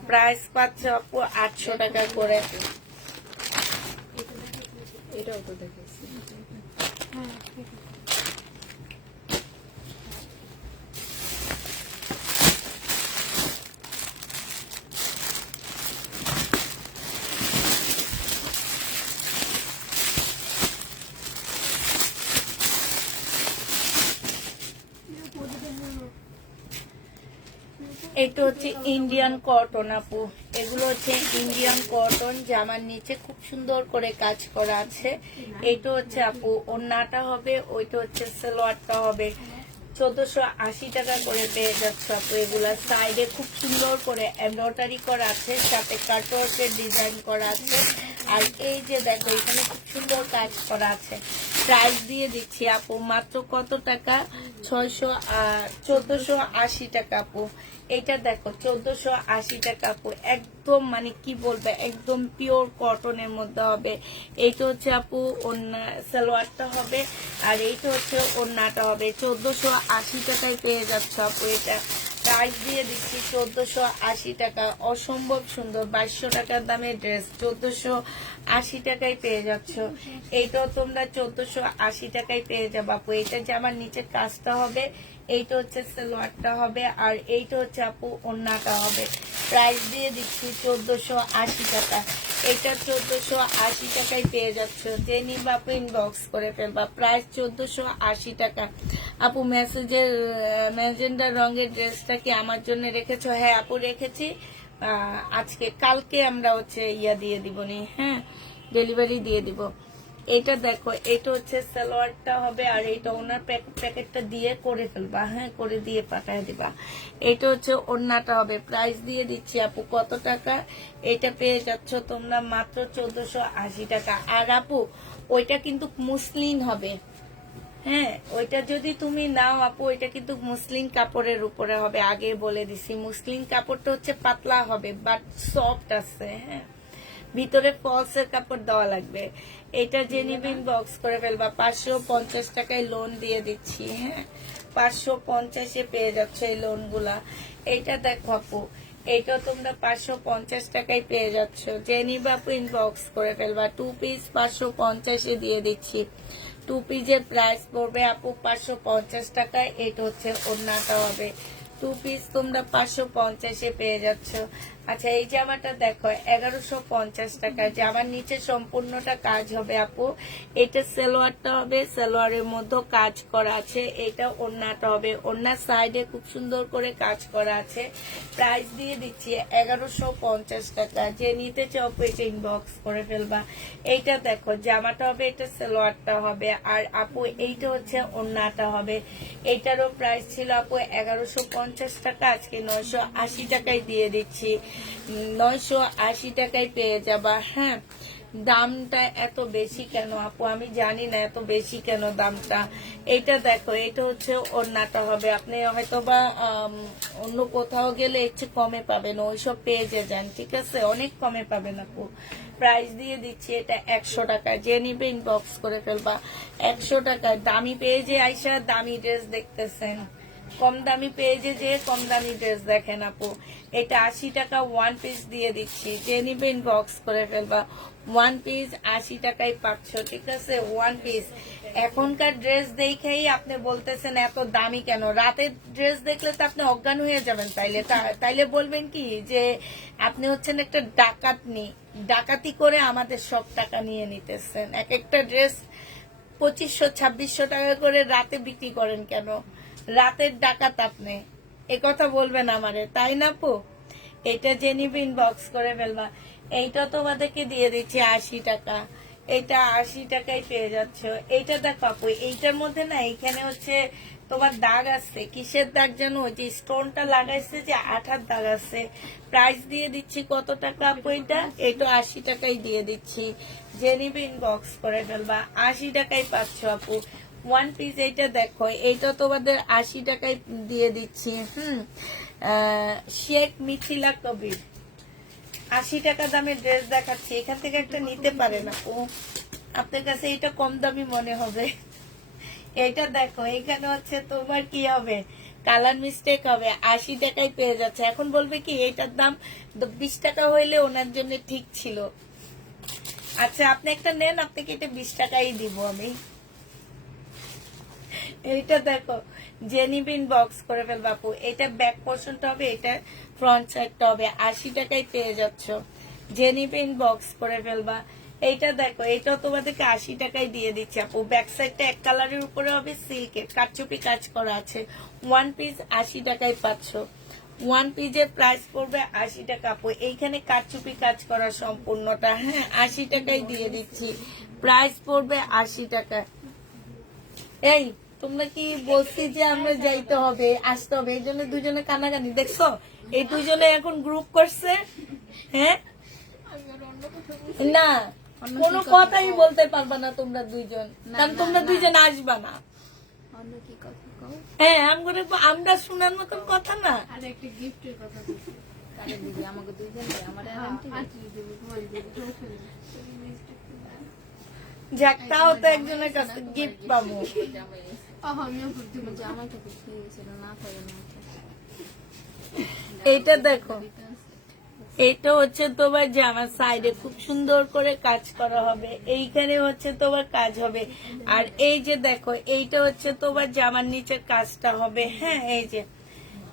প্রাইস পাচ্ছ আপু 800 টাকা করে। এটাও তো দেখেছি। হ্যাঁ, ঠিক আছে। এটা হচ্ছে ইন্ডিয়ান কটন আপু। এগুলো হচ্ছে ইন্ডিয়ান কটন। জামার নিচে খুব সুন্দর করে কাজ করা আছে। এটা হচ্ছে আপু ওড়নাটা হবে, ওইটা হচ্ছে সালোয়ারটা হবে। 1480 টাকা করে পেয়ে যাচ্ছে আপু। এগুলা সাইডে খুব সুন্দর করে এমব্রয়ডারি করা আছে, সাথে কাটওয়ার্কের ডিজাইন করা আছে। আর এই যে দেখো, এখানে খুব সুন্দর কাজ করা আছে। প্রাইস দিয়ে দিচ্ছি আপু মাত্র কত টাকা? 1480 টাকা আপু। এটা দেখো 1480 টাকা আপু। একদম মানে কি বলবে, একদম পিওর কটনের মধ্যে হবে। এইটা হচ্ছে আপু ওড়না, সালোয়ারটা হবে। আর এইটা হচ্ছে ওড়নাটা হবে। 1480 টাকায় পেয়ে যাচ্ছে আপু। এটা প্রাইস দিয়ে দিচ্ছি 1480 টাকা। অসম্ভব সুন্দর 2200 টাকার দামের ড্রেস 1480 টাকায় পেয়ে যাচ্ছ। এইটাও তোমরা 1480 টাকায় পেয়ে যাবো আপু। এইটা যে আমার নিচের কাজটা হবে, এইটা হচ্ছে সালোয়ারটা হবে। আর এইটা হচ্ছে আপু ওড়নাটা হবে। প্রাইস দিয়ে দিচ্ছি 1480 টাকা। এটা 1480 টাকায় পেয়ে যাচ্ছ। যে নিবা আপু ইনবক্স করে ফেলবা। প্রাইস 1480 টাকা আপু। মেসেজের ম্যাজেন্ডার রঙের ড্রেসটা কি আমার জন্য রেখেছো? হ্যাঁ আপু রেখেছি। আজকে কালকে আমরা হচ্ছে ইয়া দিয়ে দিব নি, হ্যাঁ, ডেলিভারি দিয়ে দিব। এটা দেখো, এটা হচ্ছে সালোয়ারটা হবে। আর এটা ওনার প্যাকেটটা দিয়ে করে ফেলবা, হ্যাঁ, করে দিয়ে পাঠায় দিবা। এটা হচ্ছে ওড়নাটা হবে। প্রাইস দিয়ে দিচ্ছি আপু কত টাকা? এটা পেয়ে যাচ্ছ তোমরা মাত্র 1480 টাকা। আর আপু ওইটা কিন্তু মুসলিম হবে, হ্যাঁ, ওইটা যদি তুমি নাও আপু, ওইটা কিন্তু মুসলিম কাপড়ের উপরে হবে। আগে বলে দিছি, মুসলিম কাপড়টা হচ্ছে পাতলা হবে, বাট সফট আছে, হ্যাঁ, ভিতরে ফলসের কাপড় দেওয়া লাগবে। এটা যে নিবে ইনবক্স করে ফেলবা। 550 টাকায় লোন দিয়ে দিচ্ছি, হ্যাঁ, 550-এ পেয়ে যাচ্ছে এই লোন গুলা। এইটা দেখো আপু, এইটা তোমরা 550 টাকায় পেয়ে যাচ্ছ। যে নিবে আপু ইনবক্স করে ফেলবা। 2 পিস 550-এ দিয়ে দিচ্ছি। 2 পিসের প্রাইস পড়বে আপু 550 টাকায়। এটা হচ্ছে ওড়নাটা হবে। 2 পিস তোমরা 550-এ পেয়ে যাচ্ছ। আচ্ছা, এই জামাটা দেখো 1150 টাকা। জামার নিচে সম্পূর্ণটা কাজ হবে আপু। এটা সালোয়ারটা হবে, সালোয়ারের মধ্যে কাজ করা আছে। এটা ওড়নাটা হবে, ওড়নার সাইডে খুব সুন্দর করে কাজ করা আছে। প্রাইস দিয়ে দিচ্ছি 1150 টাকা। যে নিতে চাও এটা ইনবক্স করে ফেলবা। এইটা দেখো জামাটা হবে, এটা সালোয়ারটা হবে। আর আপু এইটা হচ্ছে ওড়নাটা হবে। এইটারও প্রাইস ছিল আপু 1150 টাকা। আজকে 980 টাকায় দিয়ে দিচ্ছি। 980 টাকায় পেয়ে যাবা, হ্যাঁ। দামটা এত বেশি কেন আপু, আমি জানি না এত বেশি কেন দামটা। এটা দেখো, এটা হচ্ছে ওড়নাটা হবে, আপনি হয়তো বা অন্য কোথাও গেলে একটু কমে পাবেন, ওইসব পেজে যান, ঠিক আছে, অনেক কমে পাবেন আপু। প্রাইস দিয়ে দিচ্ছি এটা 100 টাকা, যে নিবে ইনবক্স করে ফেলবা। 100 টাকায় দামি পেজে আইসা দামি ড্রেস দেখতেছেন, কম দামি পেজে যে কম দামি ড্রেস দেখেন আপু। এটা 80 টাকা ওয়ান পিস দিয়ে দিচ্ছি, যে নিবে ইনবক্স করে ফেলবা। ওয়ান পিস 80 টাকায় পাচ্ছ, ঠিক আছে, ওয়ান পিস। এখনকার ড্রেস দেখেই আপনি বলতেছেন এত দামি কেন, রাতের ড্রেস দেখলে তো আপনি অজ্ঞান হয়ে যাবেন। তাইলে বলবেন কি যে আপনি হচ্ছেন একটা ডাকাতনি, ডাকাতি করে আমাদের সব টাকা নিয়ে নিতেছেন। এক একটা ড্রেস 2500-2600 টাকা করে রাতে বিক্রি করেন কেন? রাতের ডাকাত আপনি, এ কথা বলবেন আমারে, তাই না আপু? এটা যে নিবে ইনবক্স করে ফেলবা। এইটা তোমাদেরকে দিয়ে দিচ্ছি 80 টাকা, এটা 80 টাকায় পেয়ে যাচ্ছ। এইটা দেখো আপু, এইটার মধ্যে না এখানে হচ্ছে তোমার দাগ আছে, কিসের দাগ জানো? ওই যে স্টোনটা লাগাইছে যে আঠার দাগ আছে। প্রাইস দিয়ে দিচ্ছি কত টাকা আপু? এটা 80 টাকায় দিয়ে দিচ্ছি, যে নিবে ইনবক্স করে ফেলবা। 80 টাকায় পাচ্ছ আপু ওয়ান পিস। এইটা দেখো, এইটা তোমাদের 80 টাকায় দিয়ে দিচ্ছি। শেখ মিথিলা কবির 80 টাকা দামের ড্রেস দেখাচ্ছি, এখান থেকে একটা নিতে পারেন আপু, আপনার কাছে এটা কম দামি মনে হবে। এটা দেখো, এখানে হচ্ছে তোমার কি হবে, কালার মিস্টেক হবে, 80 টাকায় পেয়ে যাচ্ছে। এখন বলবে কি এটার দাম 20 টাকা হইলে ওনার জন্য ঠিক ছিল। আচ্ছা আপনি একটা নেন, আপনাকে এটা 20 টাকাই দিব আমি। এইটা দেখো, জেনিবিন বক্স করে ফেলবা আপু। এটা ব্যাক পোর্শনটা হবে, এটা ফ্রন্ট সাইডটা হবে, 80 টাকায় পেয়ে যাচ্ছ, জেনিবিন বক্স করে ফেলবা। এইটা দেখো, এটাও তোমাদেরকে 80 টাকায় দিয়ে দিচ্ছি আপু। ব্যাক সাইডটা এক কালারের উপরে হবে, সিল্কের কারচুপি কাজ করা আছে। ওয়ান পিস 80 টাকায় পাচ্ছ। ওয়ান পিসের প্রাইস পড়বে 80 টাকা আপু। এইখানে কারচুপি কাজ করা সম্পূর্ণটা, 80 টাকায় দিয়ে দিচ্ছি, প্রাইস পড়বে 80 টাকা। এই তোমরা কি বলছি যে আমরা যাইতে হবে, আসতে হবে, এই জন্য দুজনে কানাকানি দেখছো? এই দুজনে এখন গ্রুপ করছে, হ্যাঁ না কোনো কথাই বলতে পারবা না তোমরা দুইজন, কারণ তোমরা দুইজন আসবা না। হ্যাঁ আমরা শোনার মতন কথা না। আর একটা গিফটের কথা বলছি। আমাকে দুইজন আমার যাক, তাও তো একজনের কাছে গিফট পাবো। আমিও করতে বলছি। জামাইটা ঠিক ছিল না করে না। এইটা দেখো, এটা হচ্ছে তোমার জামার সাইডে খুব সুন্দর করে কাজ করা হবে, এইখানে হচ্ছে তোমার কাজ হবে। আর এই যে দেখো, এইটা হচ্ছে তোমার জামার নিচের কাজটা হবে। হ্যাঁ, এই যে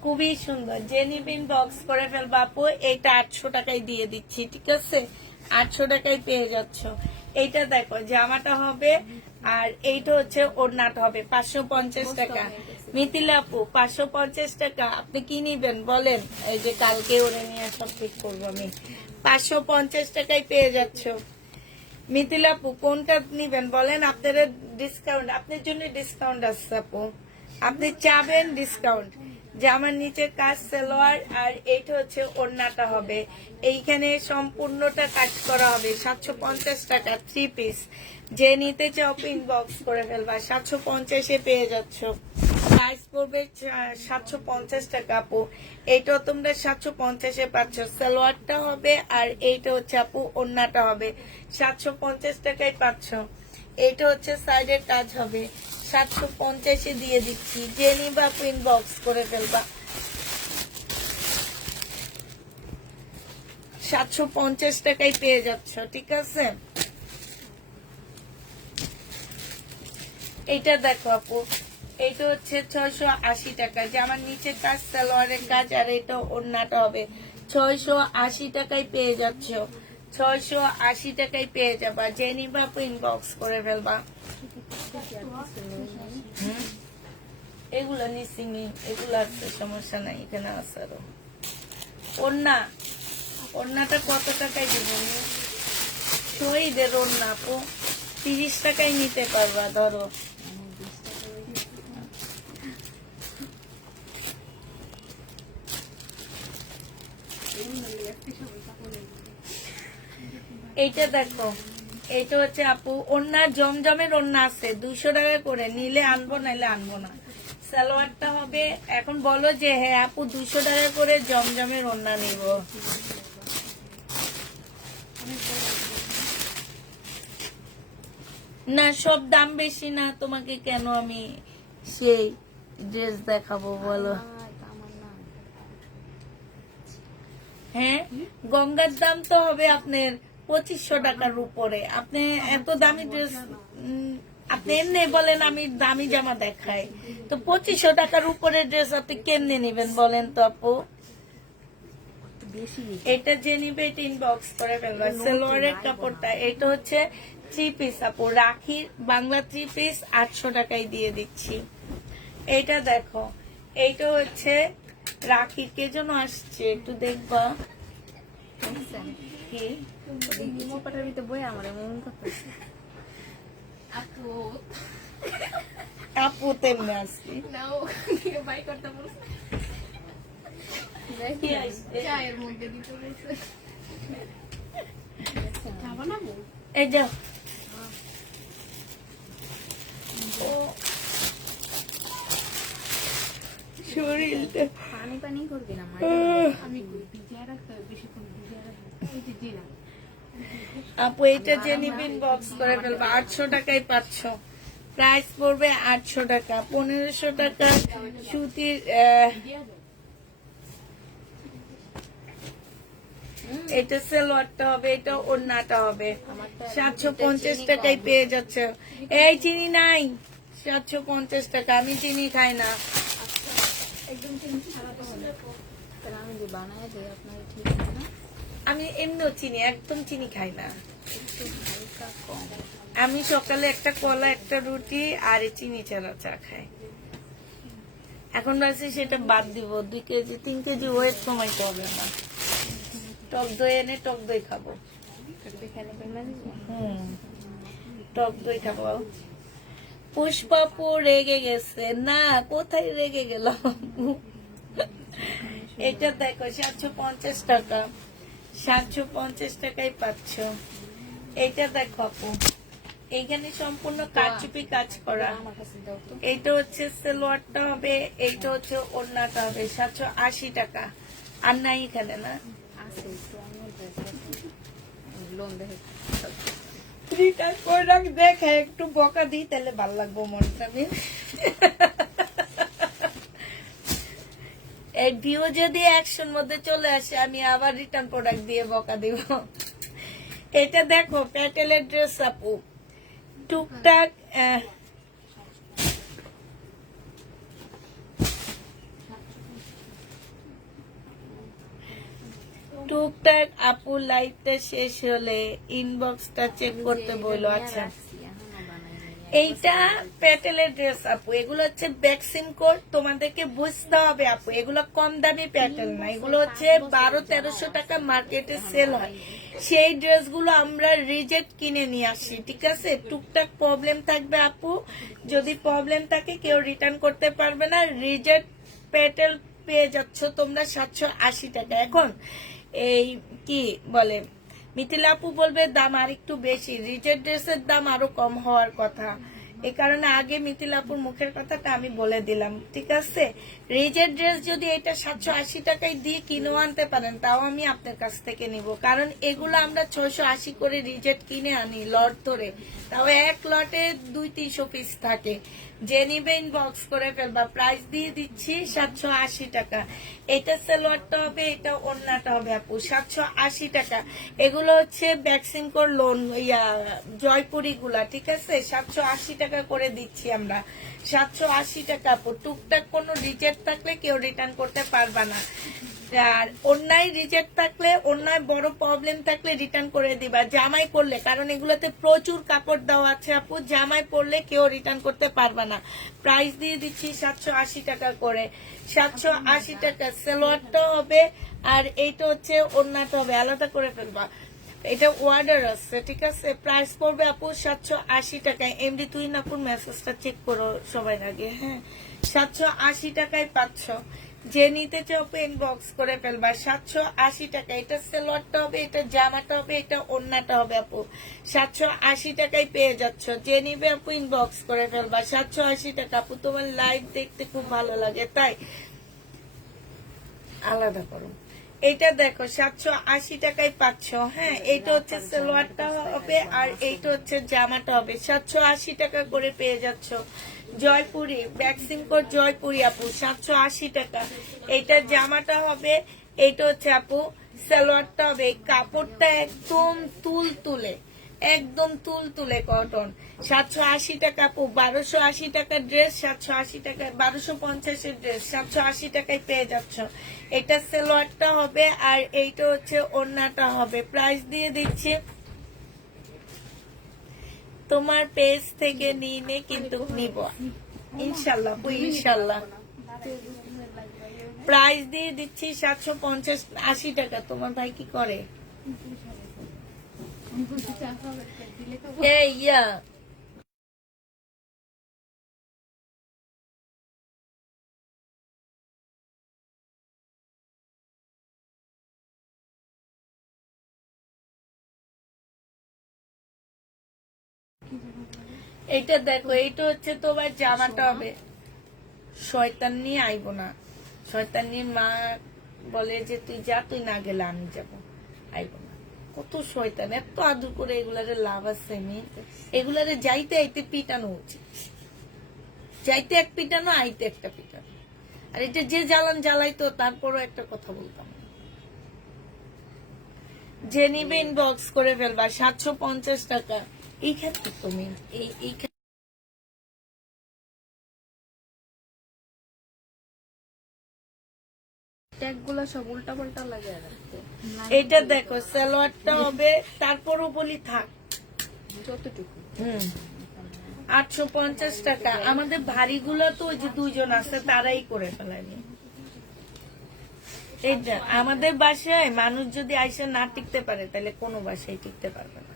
খুবই সুন্দর, জেনিবিন বক্স করে ফেলবা আপু। এইটা 800 টাকায় দিয়ে দিচ্ছি, ঠিক আছে, 800 টাকায় পেয়ে যাচ্ছ। এইটা দেখো, জামাটা হবে, আর এইটা হচ্ছে ওড়নাটা হবে 550 টাকা। মিথিলা আপু 550 টাকা, আপনি কি নিবেন বলেন? এই যে কালকে ওরে নিয়ে সব ঠিক করবো আমি। 550 টাকায় পেয়ে যাচ্ছ। মিথিলা আপু কোনটা নিবেন বলেন? আপনাদের ডিসকাউন্ট, আপনার জন্য ডিসকাউন্ট আছে আপু, আপনি চাবেন ডিসকাউন্ট। জামার নিচে কাজ সালোয়ার, আর এইটা হচ্ছে ওড়নাটা হবে, এইখানে সম্পূর্ণটা কাজ করা হবে। 750 টাকা 3 পিস, যে নিতে চাও ইনবক্স করে ফেলবা। 750-এ পেয়ে যাচ্ছ, প্রাইস পড়বে 750 টাকা আপু। এইটাও তোমরা 750-এ পাচ্ছ, সালোয়ারটা হবে, আর এইটা হচ্ছে আপু ওড়নাটা হবে, 750 টাকায় পাচ্ছ। এইটা হচ্ছে সাইডের কাজ হবে, 750-এ দিয়ে দিচ্ছি, যে নিবা ইনবক্স করে ফেলবা। 750 টাকায় পেয়ে যাচ্ছ, ঠিক আছে। এইটা দেখো আপু, এইটা হচ্ছে 680 টাকা, জামার নিচে কাজ, সালোয়ারের কাজ, আর এটা ওড়নাটা হবে। 680 টাকায় পেয়ে যাচ্ছ, 680 টাকায় পেয়ে যাবা, যে নিবা ইনবক্স করে ফেলবা। এগুলো নিসিনি, এগুলো আছে, সমস্যা নাই, এখানে আছে আরো। ওড়নাটা কত টাকায় দিব? শহীদের ওড়না আপু 30 টাকায় নিতে পারবা, ধরো। এইটা দেখো, এটা হচ্ছে আপু ওন্না জমজমের ওন্না আছে 200 টাকা করে, নিলে আনবো নাইলে আনবো না। সালোয়ারটা হবে, এখন বলো যে হ্যাঁ আপু 200 টাকা করে জমজমের ওন্না নিব। না সব দাম বেশি না, তোমাকে কেন আমি সেই ড্রেস দেখাবো বলো। আমার না হ্যাঁ গঙ্গার দাম তো হবে আপনার 2500 টাকার উপরে। আপনি এত দামি ড্রেস আপনি এমনি বলেন আমি দামি জামা দেখাই, তো 2500 টাকার উপরে ড্রেস আপনি কেমনে নেবেন বলেন তো আপু। বেশি এটা যে নিবে এটা ইনবক্স করে ফেলবা। সালোয়ারের কাপড়টা এটা হচ্ছে 3 পিস আপু, রাখি বাংলা 3 পিস 800 টাকায় দিয়ে দিচ্ছি। এটা দেখো, এইটা হচ্ছে রাখি, কে যেন আসছে একটু দেখবা বুঝছেন কি। মোপাটার ভিতরে বই আমার এমন কথা আপু আপু তেমনি আসছি। নাও বাই করতে বলছে, কি আসছে? চায়ের মধ্যে দিতে বলছে। চা বানাবো? এই যাও। ও শরীরটা পানি পানি করবি না আমার আমি ভিজিয়ে রাখতে হবে, বেশিক্ষণ ভিজিয়ে রাখবো। এই যে জিরা। আপু এটা যে নিবেন বক্স করে ফেলবা। 800 টাকায় পাচ্ছ, প্রাইস পড়বে 800 টাকা। 1500 টাকা সুতির এটা সালোয়ারটা হবে, এটা ওড়নাটা হবে। 750 টাকায় পেয়ে যাচ্ছে। এই চিনি নাই, 750 টাকা। আমি চিনি খাই না। একদম চিনি ছাড়া তো হবে তাহলে আমি যে বানায় দিই আপনার ঠিক আছে না আমি এমনিও চিনি, একদম চিনি খাই না। একটু হালকা কম আমি সকালে একটা কলা, একটা রুটি আর এই চিনি ছাড়া চা খাই। এখন ভাবছি সেটা বাদ দিব, 2 কেজি 3 কেজি ওয়েট সময় করবে না। টক দই এনে টক দই খাবো। এখানে বেলা দিব টক দই খাবো। পুষ্পাপু রেগে গেছে না, কোথায় রেগে গেল। এটা দেখো 750 টাকা, 750 টাকায় পাচ্ছ। এটা দেখো আপু, এইখানে সম্পূর্ণ কারচুপি কাজ করা। আমার কাছে দাও তো এইটা হচ্ছে সালোয়ারটা হবে, এইটা হচ্ছে ওড়নাটা হবে। 780 টাকা। আর নাই এখানে না, আছে একটু অন্য ড্রেস লোন দেখে রিটার্ন করে রাখ। দেখে একটু বকা দিই তাহলে ভালো লাগবো মনটা। এই ভিউ যদি 100 মধ্যে চলে আসে আমি আবার রিটার্ন প্রোডাক্ট দিয়ে বকা দিব। এটা দেখো প্যাটেলের ড্রেস আপু, টুকটাক টুকটাক আপু লাইভটা শেষ হলে ইনবক্সটা চেক করতে বলো। আচ্ছা এইটা প্যাটেলের ড্রেস আপু, এগুলো হচ্ছে ভ্যাকসিন কোড, তোমাদেরকে বুঝতে হবে আপু। এগুলো কম দামি প্যাটেল না, এগুলো হচ্ছে 1200-1300 টাকা মার্কেটে সেল হয়। সেই ড্রেসগুলো আমরা রিজেক্ট কিনে নিয়ে আসি, ঠিক আছে। টুকটাক প্রবলেম থাকবে আপু, যদি প্রবলেম থাকে কেউ রিটার্ন করতে পারবে না। রিজেক্ট প্যাটেল পেয়ে যাচ্ছ তোমরা 780 টাকা। এখন এই কি বলে মিথিলা আপু বলবে দাম আর একটু বেশি, রিজেক্ট ড্রেসের দাম আরো কম হওয়ার কথা। এই কারণে আগে মিথিলা আপুর মুখের কথাটা আমি বলে দিলাম, ঠিক আছে। রিজেক্ট ড্রেস যদি এটা 780 টাকায় দিয়ে কিনে আনতে পারেন তাও আমি আপনার কাছ থেকে নিব, কারণ এগুলো আমরা 680 করে রিজেক্ট কিনে আনি লট ধরে, তাও এক লটে 200-300 পিস থাকে। যে নিবে ইনবক্স করে ফেলবা। প্রাইস দিয়ে দিচ্ছি 780 টাকা। এটা সালোয়ারটা হবে, এটা ওড়নাটা হবে আপু 780 টাকা। এগুলো হচ্ছে ভ্যাকসিন কোর লোন জয়পুরি গুলা, ঠিক আছে। 780 টাকা করে দিচ্ছি আমরা, 780 টাকা আপু। টুকটাক কোনো রিজেক্ট থাকলে কেউ রিটার্ন করতে পারবা না। আর অন্যায় রিজেক্ট থাকলে, অন্যায় বড় প্রবলেম থাকলে রিটার্ন করে দিবা জামাই করলে, কারণ এগুলোতে প্রচুর কাপড় দেওয়া আছে আপু। জামাই পরলে কেউ রিটার্ন করতে পারবা না। প্রাইস দিয়ে দিচ্ছি 780 টাকা করে, 780 টাকা। সালোয়ারটা হবে আর এইটা হচ্ছে ওড়নাটা হবে, আলাদা করে ফেলবা। এটা অর্ডার আছে, ঠিক আছে। প্রাইস পড়বে আপু 780 টাকায়। এমডি তুই না আপুর মেসেজটা চেক করো সবাই আগে, হ্যাঁ। 780 টাকায় পাচ্ছ। যে নিতে চাও ইনবক্স করে ফেলবা। 780 টাকা। এটা সেলোয়ারটা হবে, এটা জামাটা হবে, এটা ওড়নাটা হবে আপু। 780 টাকায় পেয়ে যাচ্ছ। যে নিবে আপু ইনবক্স করে ফেলবা। 780 টাকা আপু। তোমার লাইভ দেখতে খুব ভালো লাগে তাই আলাদা করো। এটা দেখো 780 টাকায় পাচ্ছ, হ্যাঁ। এইটা হচ্ছে সালোয়ারটা হবে আর এইটা হচ্ছে জামাটা হবে। 780 টাকা করে পেয়ে যাচ্ছ। জয়পুরি ভ্যাকসিন কোড জয়পুরি আপু 780 টাকা। এইটা জামাটা হবে, এইটা হচ্ছে আপু সালোয়ারটা হবে। এই কাপড়টা একদম তুলে একদম তুলে কটন। 780 টাকা আপু। 1280 টাকার ড্রেস 780 টাকা, 1250 ড্রেস 780 টাকায় পেয়ে যাচ্ছ। এটা সালোয়ারটা হবে আর এইটা হচ্ছে ওড়নাটা হবে। প্রাইস দিয়ে দিচ্ছি তোমার পেজ থেকে নিয়ে কিন্তু নিব ইনশাল্লাহ আপু, ইনশাল্লাহ। প্রাইস দিয়ে দিচ্ছি 750-80 টাকা। তোমার ভাই কি করে? এই ইয়া এইটা দেখো, এইটা হচ্ছে তোমার জামাটা হবে। শয়তান নিয়ে আইব না, শয়তান নিয়ে মা বলে যে তুই যা, তুই না গেলে আমি যাবো, আইব না। কত শয়তান, এত আদর করে এগুলারে লাভ আছে মেয়ে। এগুলারে যাইতে আইতে পিটানো উচিত। যাইতে এক পিটানো, আইতে একটা পিটানো। আর এটা যে জ্বালাইতো তারপরও একটা কথা বলতাম, যে নিবে ইনবক্স করে ফেলবা। 750 টাকা। এইখানে তুমি এইখানে ট্যাগগুলো সব উল্টা পাল্টা লাগে রাখতে। এটা দেখো সালোয়ারটা হবে, তারপরও বলি থাক যতটুকু 850 টাকা। আমাদের ভারী গুলো তো ওই যে দুইজন আছে তারাই করে ফেলানি। এইটা আমাদের বাসায় মানুষ যদি আইসে না টিকতে পারে তাহলে কোনো বাসায় টিকতে পারবে না।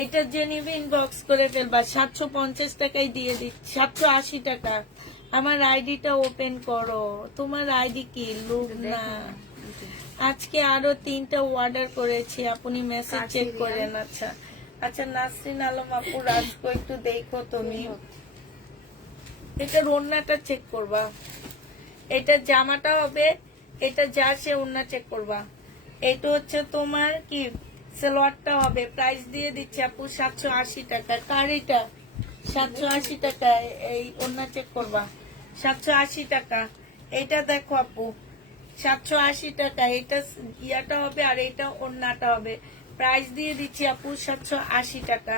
এইটা যে নিবে ইনবক্স করে ফেলবা। 750 টাকায় দিয়ে দিচ্ছি। 780 টাকা। আমার আইডিটা ওপেন করো। তোমার আইডি কি? লুবনা। আজকে আরো 3টা অর্ডার করেছি, আপনি মেসেজ চেক করেন। আচ্ছা আচ্ছা, নাসরিন আলম আপু রাজকো একটু দেখো তুমি। এটা ওড়নাটা চেক করবা, এটা জামাটা হবে, এটা যা সে ওড়না চেক করবা। এটা হচ্ছে তোমার কি সালোয়ারটা হবে। প্রাইস দিয়ে দিচ্ছি আপু 780 টাকা। কার এটা? 780 টাকা। এই ওড়না চেক করবা 780 টাকা। এটা দেখো আপু 780 টাকা। এটা ইয়াটা হবে আর এটা ওড়নাটা হবে। প্রাইস দিয়ে দিচ্ছি আপু 780 টাকা।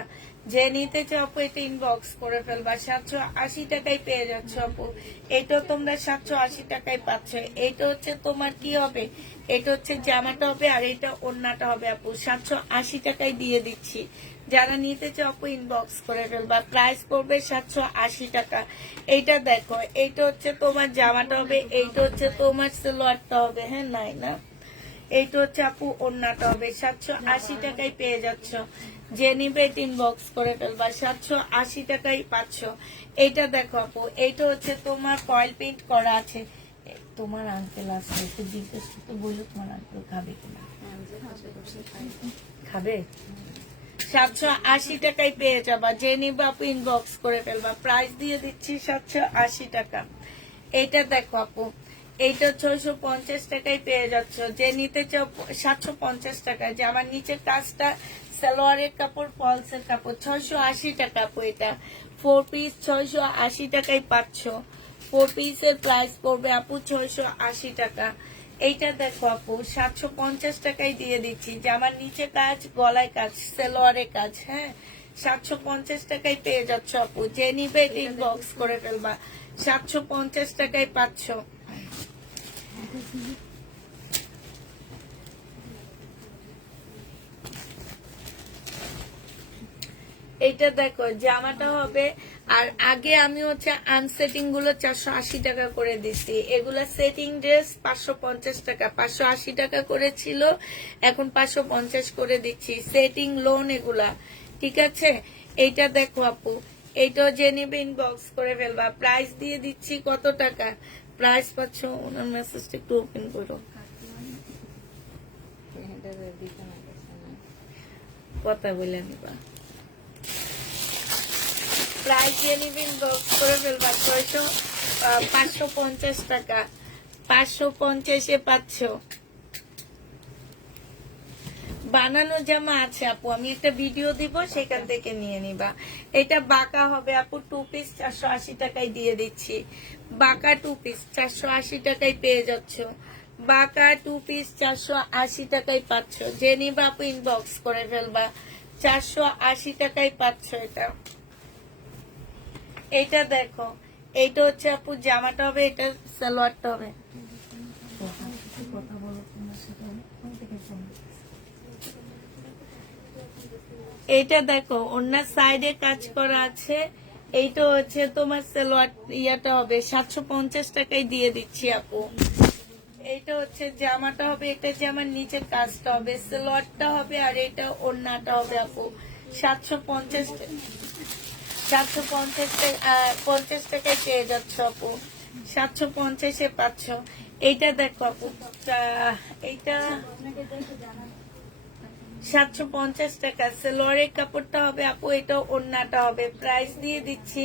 যে নিতে চাও আপু এটা ইনবক্স করে ফেলবা। 780 টাকায় পেয়ে যাচ্ছ আপু। এটা তোমরা 780 টাকায় পাচ্ছ। এটা হচ্ছে তোমার কি হবে, এটা হচ্ছে জামাটা হবে আর এটা ওড়নাটা হবে আপু। 780 টাকায় দিয়ে দিচ্ছি। যারা নিতে চাও আপু ইনবক্স করে ফেলবা। প্রাইস পড়বে 780 টাকা। এইটা দেখো, এইটা হচ্ছে তোমার জামাটা হবে, এইটা হচ্ছে তোমার সালোয়ারটা হবে, হ্যাঁ। নাই না, এইটা হচ্ছে আপু ওড়নাটা হবে। 780 টাকায় পেয়ে যাচ্ছ। যে নিবে এটা ইনবক্স করে ফেলবা। 780 টাকায় পাচ্ছ। এইটা দেখো আপু, এইটা হচ্ছে তোমার কয়েল পেইন্ট করা আছে। তোমার আঙ্কেল আছে, একটু জিজ্ঞেস করতে বললো তোমার আঙ্কেল খাবে কিনা। খাবে? 780 টাকায় পেয়ে যাবা। যে নিবে আপু ইনবক্স করে ফেলবা। প্রাইস দিয়ে দিচ্ছি 780 টাকা। এইটা দেখো আপু, এইটা 650 টাকায় পেয়ে যাচ্ছ। যে নিতে চাও 750 টাকা। যে আমার নিচের কাজটা সালোয়ারের কাপড়, ফলসের কাপড় 680 টাকা আপু। এটা 4 পিস 680 টাকায় পাচ্ছ। 4 পিসের প্রাইস পড়বে আপু 680 টাকা। এইটা দেখো আপু 750 টাকায় দিয়ে দিচ্ছি। যে আমার নিচে কাজ, গলায় কাজ, সালোয়ারের কাজ, হ্যাঁ। 750 টাকায় পেয়ে যাচ্ছ আপু। যে নিবে ইনবক্স করে ফেলবা। 750 টাকায় পাচ্ছ। এইটা দেখো জামাটা হবে। আর আগে আমি হচ্ছে আনসেটিং গুলো 480 টাকা করে দিছি, এগুলা সেটিং ড্রেস 550 টাকা, 580 টাকা করেছিল, এখন 550 করে দিচ্ছি, সেটিং লোন এগুলা, ঠিক আছে। এইটা দেখো আপু, এইটাও যে নিবে ইনবক্স করে ফেলবা, প্রাইস দিয়ে দিচ্ছি কত টাকা, প্রাইস পাচ্ছ, ওনার মেসেজটা একটু ওপেন করো, কথা বলে নিবা, প্রাইস দিয়ে নিবে ইনবক্স করে ফেলবা, 550 টাকা, 550-এ পাচ্ছ। বানানো জামা আছে আপু, আমি একটা ভিডিও দিব, সেখান থেকে নিয়ে নিবা। এটা বাঁকা হবে আপু, 2 পিস 480 টাকায় দিয়ে দিচ্ছি, বাঁকা 2 পিস 480 টাকায় পেয়ে যাচ্ছ, বাঁকা 2 পিস 480 টাকায় পাচ্ছ, যে নিবা আপু ইনবক্স করে ফেলবা, 480 টাকায় পাচ্ছ। এটা দেখো, এইটা হচ্ছে আপু জামাটা হবে, এটা সালোয়ারটা হবে। এইটা দেখো ওনার সাইডে কাজ করা আছে, এইটা হচ্ছে তোমার সালোয়ার, ইয়াটা হবে 750 টাকায় দিয়ে দিচ্ছি আপু। এইটা হচ্ছে জামাটা হবে, এটা জামার নিচের কাজটা হবে, সালোয়ারটা হবে, আর এটা ওড়নাটা হবে আপু 750 750 টাকায় পেয়ে যাচ্ছ আপু, 750-এ পাচ্ছ। এইটা দেখো আপু, এইটা 750 টাকা, সালোয়ারের কাপড়টা হবে আপু, এটা ওড়নাটা হবে, প্রাইস দিয়ে দিচ্ছি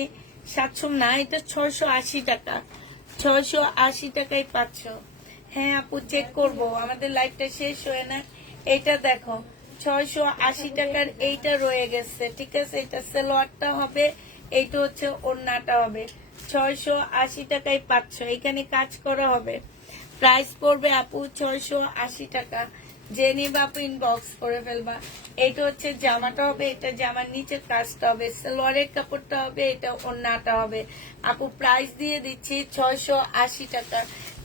700 না, এটা 680 টাকা, 680 টাকায় পাচ্ছ। হ্যাঁ আপু চেক করবো, আমাদের লাইফটা শেষ হয়ে না। এটা দেখো 680 টাকার এইটা রয়ে গেছে, ঠিক আছে, এটা সালোয়ারটা হবে, এইটা হচ্ছে ওড়নাটা হবে, 680 টাকায় পাচ্ছ, এখানে কাজ করা হবে, প্রাইস পড়বে আপু 680 টাকা, যে নিবা আপু ইনবক্স করে ফেলবা। এইটা হচ্ছে জামাটা হবে, এটা জামার নিচের কাজটা হবে, সালোয়ারের কাপড়টা হবে, এটা ওড়নাটা হবে আপু, প্রাইস দিয়ে দিচ্ছি 680 টাকা,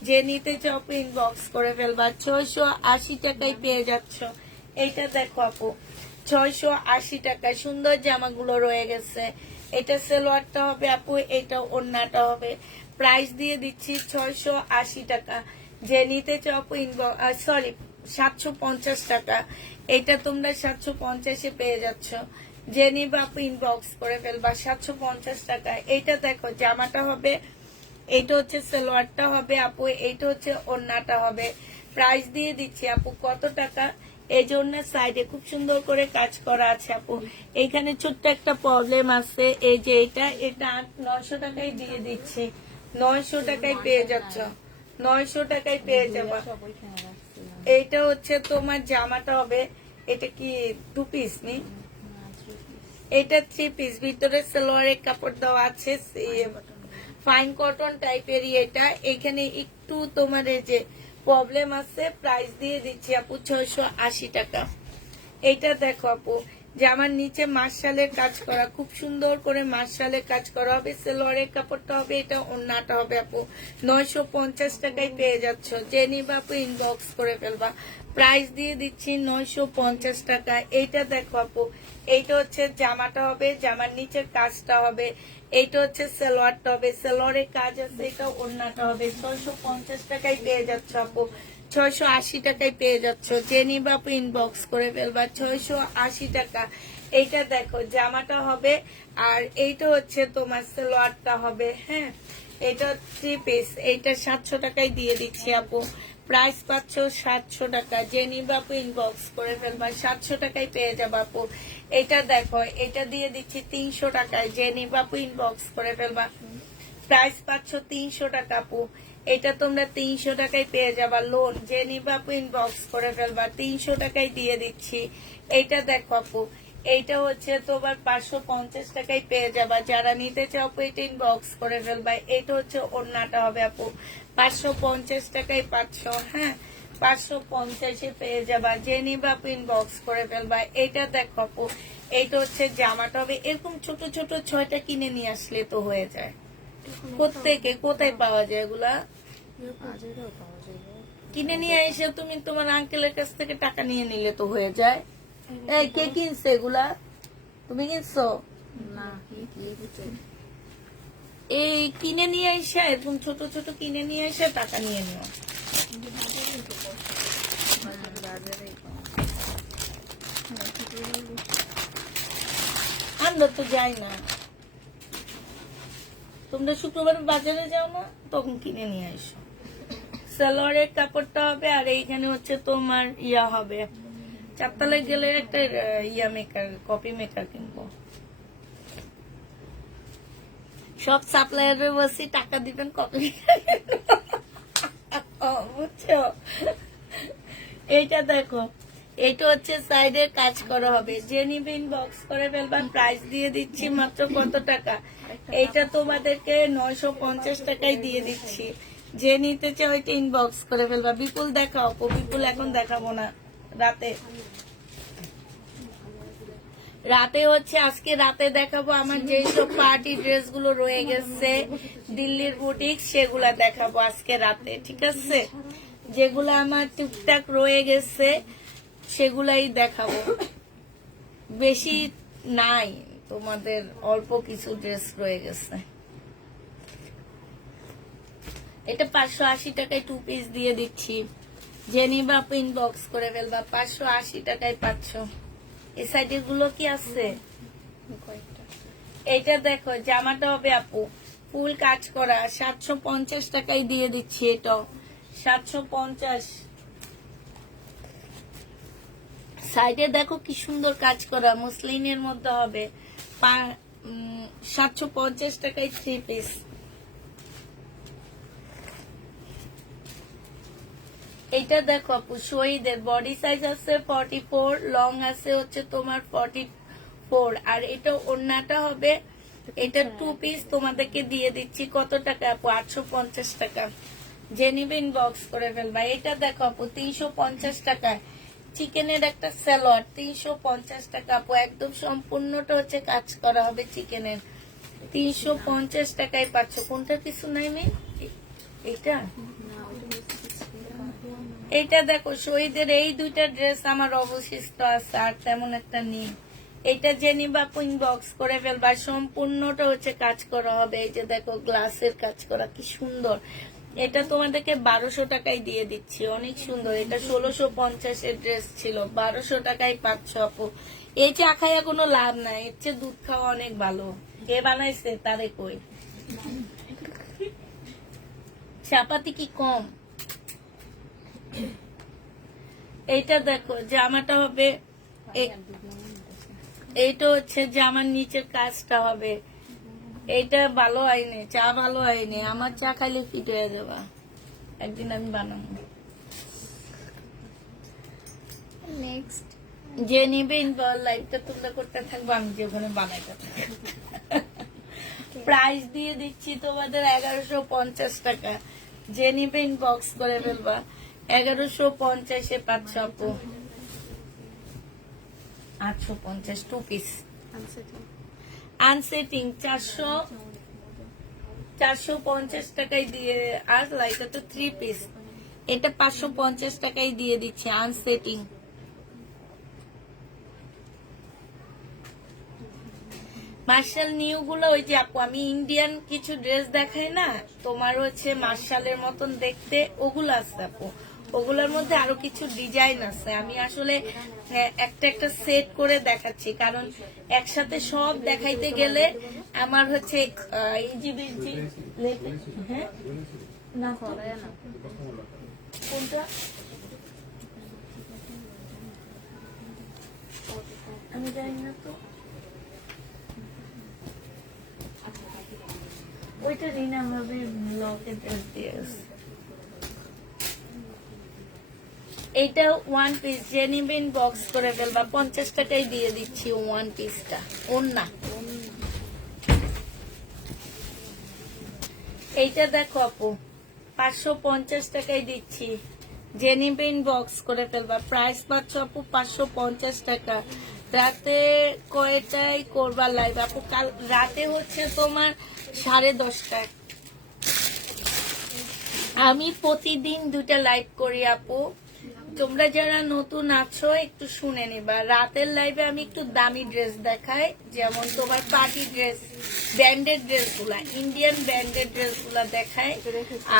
যে নিতে চাও আপু ইনবক্স করে ফেলবা, 680 টাকায় পেয়ে যাচ্ছ। এইটা দেখো আপু 680 টাকায় সুন্দর জামাগুলো রয়ে গেছে, এটা সালোয়ারটা হবে আপু, এটা ওড়নাটা হবে, প্রাইস দিয়ে দিচ্ছি 680 টাকা, যে নিতে চাও আপু ইনবক্স, সরি 750 টাকা, এটা তোমরা 750-এ পেয়ে যাচ্ছ, যে নিবা আপু ইনবক্স করে ফেলবা, 750 টাকা। এইটা দেখো জামাটা হবে, এইটা হচ্ছে সালোয়ারটা হবে আপু, এইটা হচ্ছে ওড়নাটা হবে, প্রাইস দিয়ে দিচ্ছি আপু কত টাকা, এই জন্য সাইডে খুব সুন্দর করে কাজ করা আছে আপু, এইখানে ছোট্ট একটা প্রবলেম আছে, এই যে এটা 900 টাকায় দিয়ে দিচ্ছি, 900 টাকায় পেয়ে যাচ্ছ, 900 টাকায় পেয়ে যাবা। এইটা হচ্ছে তোমার জামাটা হবে, এটা কি 2 পিস নি, এটা 3 পিস, ভিতরে সালোয়ারের কাপড় দেওয়া আছে, ফাইন কটন টাইপেরই, এটা এখানে একটু তোমার এই যে প্রবলেম আছে, প্রাইস দিয়ে দিচ্ছি আপু 680 টাকা। এইটা দেখো আপু, জামার নিচে মার্শালের কাজ করা, খুব সুন্দর করে মার্শালের কাজ করা হবে, সালোয়ারের কাপড়টা হবে, এটা ওড়নাটা হবে আপু, 950 টাকায় পেয়ে যাচ্ছ, যে নিবা আপু ইনবক্স করে ফেলবা, প্রাইস দিয়ে দিচ্ছি 950 টাকা। এইটা দেখো আপু, এইটা হচ্ছে জামাটা হবে, জামার নিচের কাজটা হবে, এইটা হচ্ছে সালোয়ারটা হবে, সালোয়ারের কাজ আছে, এটা ওড়নাটা হবে, 650 টাকায় পেয়ে যাচ্ছ আপু, 680 টাকায় পেয়ে যাচ্ছ, যে নিবা আপু ইনবক্স করে ফেলবা, 680 টাকা। এইটা দেখো জামাটা হবে, আর এইটা হচ্ছে তোমার সালোয়ারটা হবে, হ্যাঁ, এটা 3 পিস, এইটা 700 টাকায় দিয়ে দিচ্ছি আপু, প্রাইস পাচ্ছ 700 টাকা, যে নিবা আপু ইনবক্স করে ফেলবা, 700 টাকায় পেয়ে যাবা আপু। এটা দেখো, এটা দিয়ে দিচ্ছি 300 টাকায়, যে নিবা আপু ইনবক্স করে ফেলবা, প্রাইস পাচ্ছ 300 টাকা আপু, এটা তোমরা 300 টাকায় পেয়ে যাবা, লোন, যে নিবা আপু ইনবক্স করে ফেলবা, 300 টাকায় দিয়ে দিচ্ছি। এইটা দেখো আপু, এইটা হচ্ছে তোমার 550 টাকায় পেয়ে যাবা, যারা নিতে চাও আপু এটা ইনবক্স করে ফেলবা, এটা হচ্ছে ওড়নাটা হবে আপু, 550 টাকায় পাচ্ছ, হ্যাঁ, 550-এ পেয়ে যাবা, যে নিবা আপু ইনবক্স করে ফেলবা। এটা দেখো আপু, এইটা হচ্ছে জামাটা হবে, এরকম ছোট ছোট 6টা কিনে নিয়ে আসলে তো হয়ে যায়। কোত্থেকে কোথায় পাওয়া যায় এগুলা? কিনে নিয়ে এসে তুমি তোমার আঙ্কেলের কাছ থেকে টাকা নিয়ে নিলে তো হয়ে যায়। এই কে কিনছে এগুলা? তুমি কিনছো? না কি বুঝছে এই কিনে নিয়ে এসে এরকম ছোট ছোট কিনে নিয়ে এসে টাকা নিয়ে নিও। বাজারে আমরা তো যাই না, তোমরা শুক্রবার বাজারে যাও না, তখন কিনে নিয়ে এসো। সালোয়ারের কাপড়টা হবে, আর এইখানে হচ্ছে তোমার ইয়া হবে, চারতলায় গেলে একটা ইয়া মেকার, কপি মেকার কিনবো। সব সাপ্লায়ারের বসে টাকা দিবেন, কপি বুঝছো? এইটা দেখো, এইটা হচ্ছে সাইডের কাজ করা হবে, যে নিবে ইনবক্স করে ফেলবা। প্রাইস দিয়ে দিচ্ছি মাত্র কত টাকা? এইটা তোমাদেরকে 950 টাকায় দিয়ে দিচ্ছি। যে নিতে চাও ওইটা ইনবক্স করে ফেলবা। বিপুল দেখাও, বিপুল এখন দেখাবো না, রাতে রাতে হচ্ছে আজকে রাতে দেখাবো আমার যেসব পার্টি ড্রেস গুলো রয়ে গেছে দিল্লির বুটিক, সেগুলা দেখাবো আজকে রাতে, ঠিক আছে? যেগুলো আমার টুকটাক রয়ে গেছে সেগুলাই দেখাবো, বেশি নাই, তোমাদের অল্প কিছু ড্রেস রয়ে গেছে। এটা 580 টাকায় 2 পিস দিয়ে দিচ্ছি। যে নিবা ইনবক্স করে ফেলবা, 580 টাকায় পাচ্ছ। এই সাইডের গুলো কি আছে? কয়েকটা এইটা দেখো, জামাটা হবে আপু ফুল কাজ করা, 750 টাকায় দিয়ে দিচ্ছি। এটা 750। সাইডে দেখো কি সুন্দর কাজ করা, মুসলিনের মধ্যে হবে। 750 টাকায় 3 পিস। এইটা দেখো আপু, শহীদের বডি সাইজ আছে 44, লং আছে হচ্ছে তোমার 44, আর এটা ওড়নাটা হবে, এটা 2 পিস তোমাদেরকে দিয়ে দিচ্ছি। কত টাকা আপু? 850 টাকা। যে নিবে ইনবক্স করে ফেলবা। এটা দেখো আপু, 350 টাকায় চিকেনের একটা স্যালোয়ার, 350 টাকা আপু, একদম সম্পূর্ণটা হচ্ছে কাজ করা হবে চিকেনের। 350 টাকায় পাচ্ছ। কোনটা কিছু নাই মেয়ে? এটা এইটা দেখো, শহীদের এই দুইটা ড্রেস আমার অবশিষ্ট আছে, আর তেমন একটা নেই। এইটা যে নিবা ইনবক্স করে ফেলবা। সম্পূর্ণটা হচ্ছে কাজ করা হবে। এই যে দেখো গ্লাসের কাজ করা, কি সুন্দর। এটা তোমাদেরকে 1200 টাকায় দিয়ে দিচ্ছি, অনেক সুন্দর। এটা 1650 এর ড্রেস ছিল, 1200 টাকায় পাচ্ছ আপু। এই চা খাইয়া কোনো লাভ নাই, এর চেয়ে দুধ খাওয়া অনেক ভালো। কে বানাইছে তারে কই? চাপাতি কি কম? এইটা দেখো, জামাটা হবে, এইটা হচ্ছে জামার নিচের কাজটা হবে। এইটা ভালো আইনে, চা ভালো আইনে, আমার চা খাইলে ফিট হয়ে যাবা। একদিন আমি বানাবো। নেক্সট যে নিবে লাইভটা তোমরা করতে থাকবো, আমি যে ওখানে বানাইতে থাকবো। প্রাইস দিয়ে দিচ্ছি তোমাদের 1150 টাকা। যে নিবে ইনবক্স করে ফেলবা। 1150-এ পাচ্ছ আপু। 850 2 পিস আনসেটিং। 450 টাকায় দিয়ে আসলা। এটা তো 3 পিস। এটা 550 টাকায় দিয়ে দিচ্ছে আনসেটিং। মার্শাল নিউ গুলো, ওই যে আপু আমি ইন্ডিয়ান কিছু ড্রেস দেখাই না, তোমার হচ্ছে মার্শালের মতন দেখতে, ওগুলো আছে আপু। ওগুলোর মধ্যে আরো কিছু ডিজাইন আছে। আমি আসলে একটা একটা সেট করে দেখাচ্ছি, কারণ একসাথে সব দেখাইতে গেলে আমার হচ্ছে ইজিবিজি। হ্যাঁ না কোনটা আমি জানি না তো। ওইটা রিনা ভাবে ব্লকে ড্রেস দিয়ে আছে। এইটা 1 পিস। যে নিবে ইনবক্স করে ফেলবা। 50 টাকায় দিয়ে দিচ্ছি 1 পিসটা। ওন্না এইটা দেখো আপু, 550 টাকায় দিচ্ছি। যে নিবে ইনবক্স করে ফেলবা। প্রাইস পাচ্ছ আপু 550 টাকা। রাতে কয়টায় করবা লাইভ আপু? কাল রাতে হচ্ছে তোমার 10:30টায়। আমি প্রতিদিন 2টা লাইভ করি আপু, তোমরা যারা নতুন আছো একটু শুনে নিবা। রাতের লাইভে আমি একটু দামি ড্রেস দেখাই, যেমন তোমার পার্টি ড্রেস, ব্র্যান্ডেড ড্রেস গুলা, ইন্ডিয়ান ব্র্যান্ডেড ড্রেস গুলা দেখাই।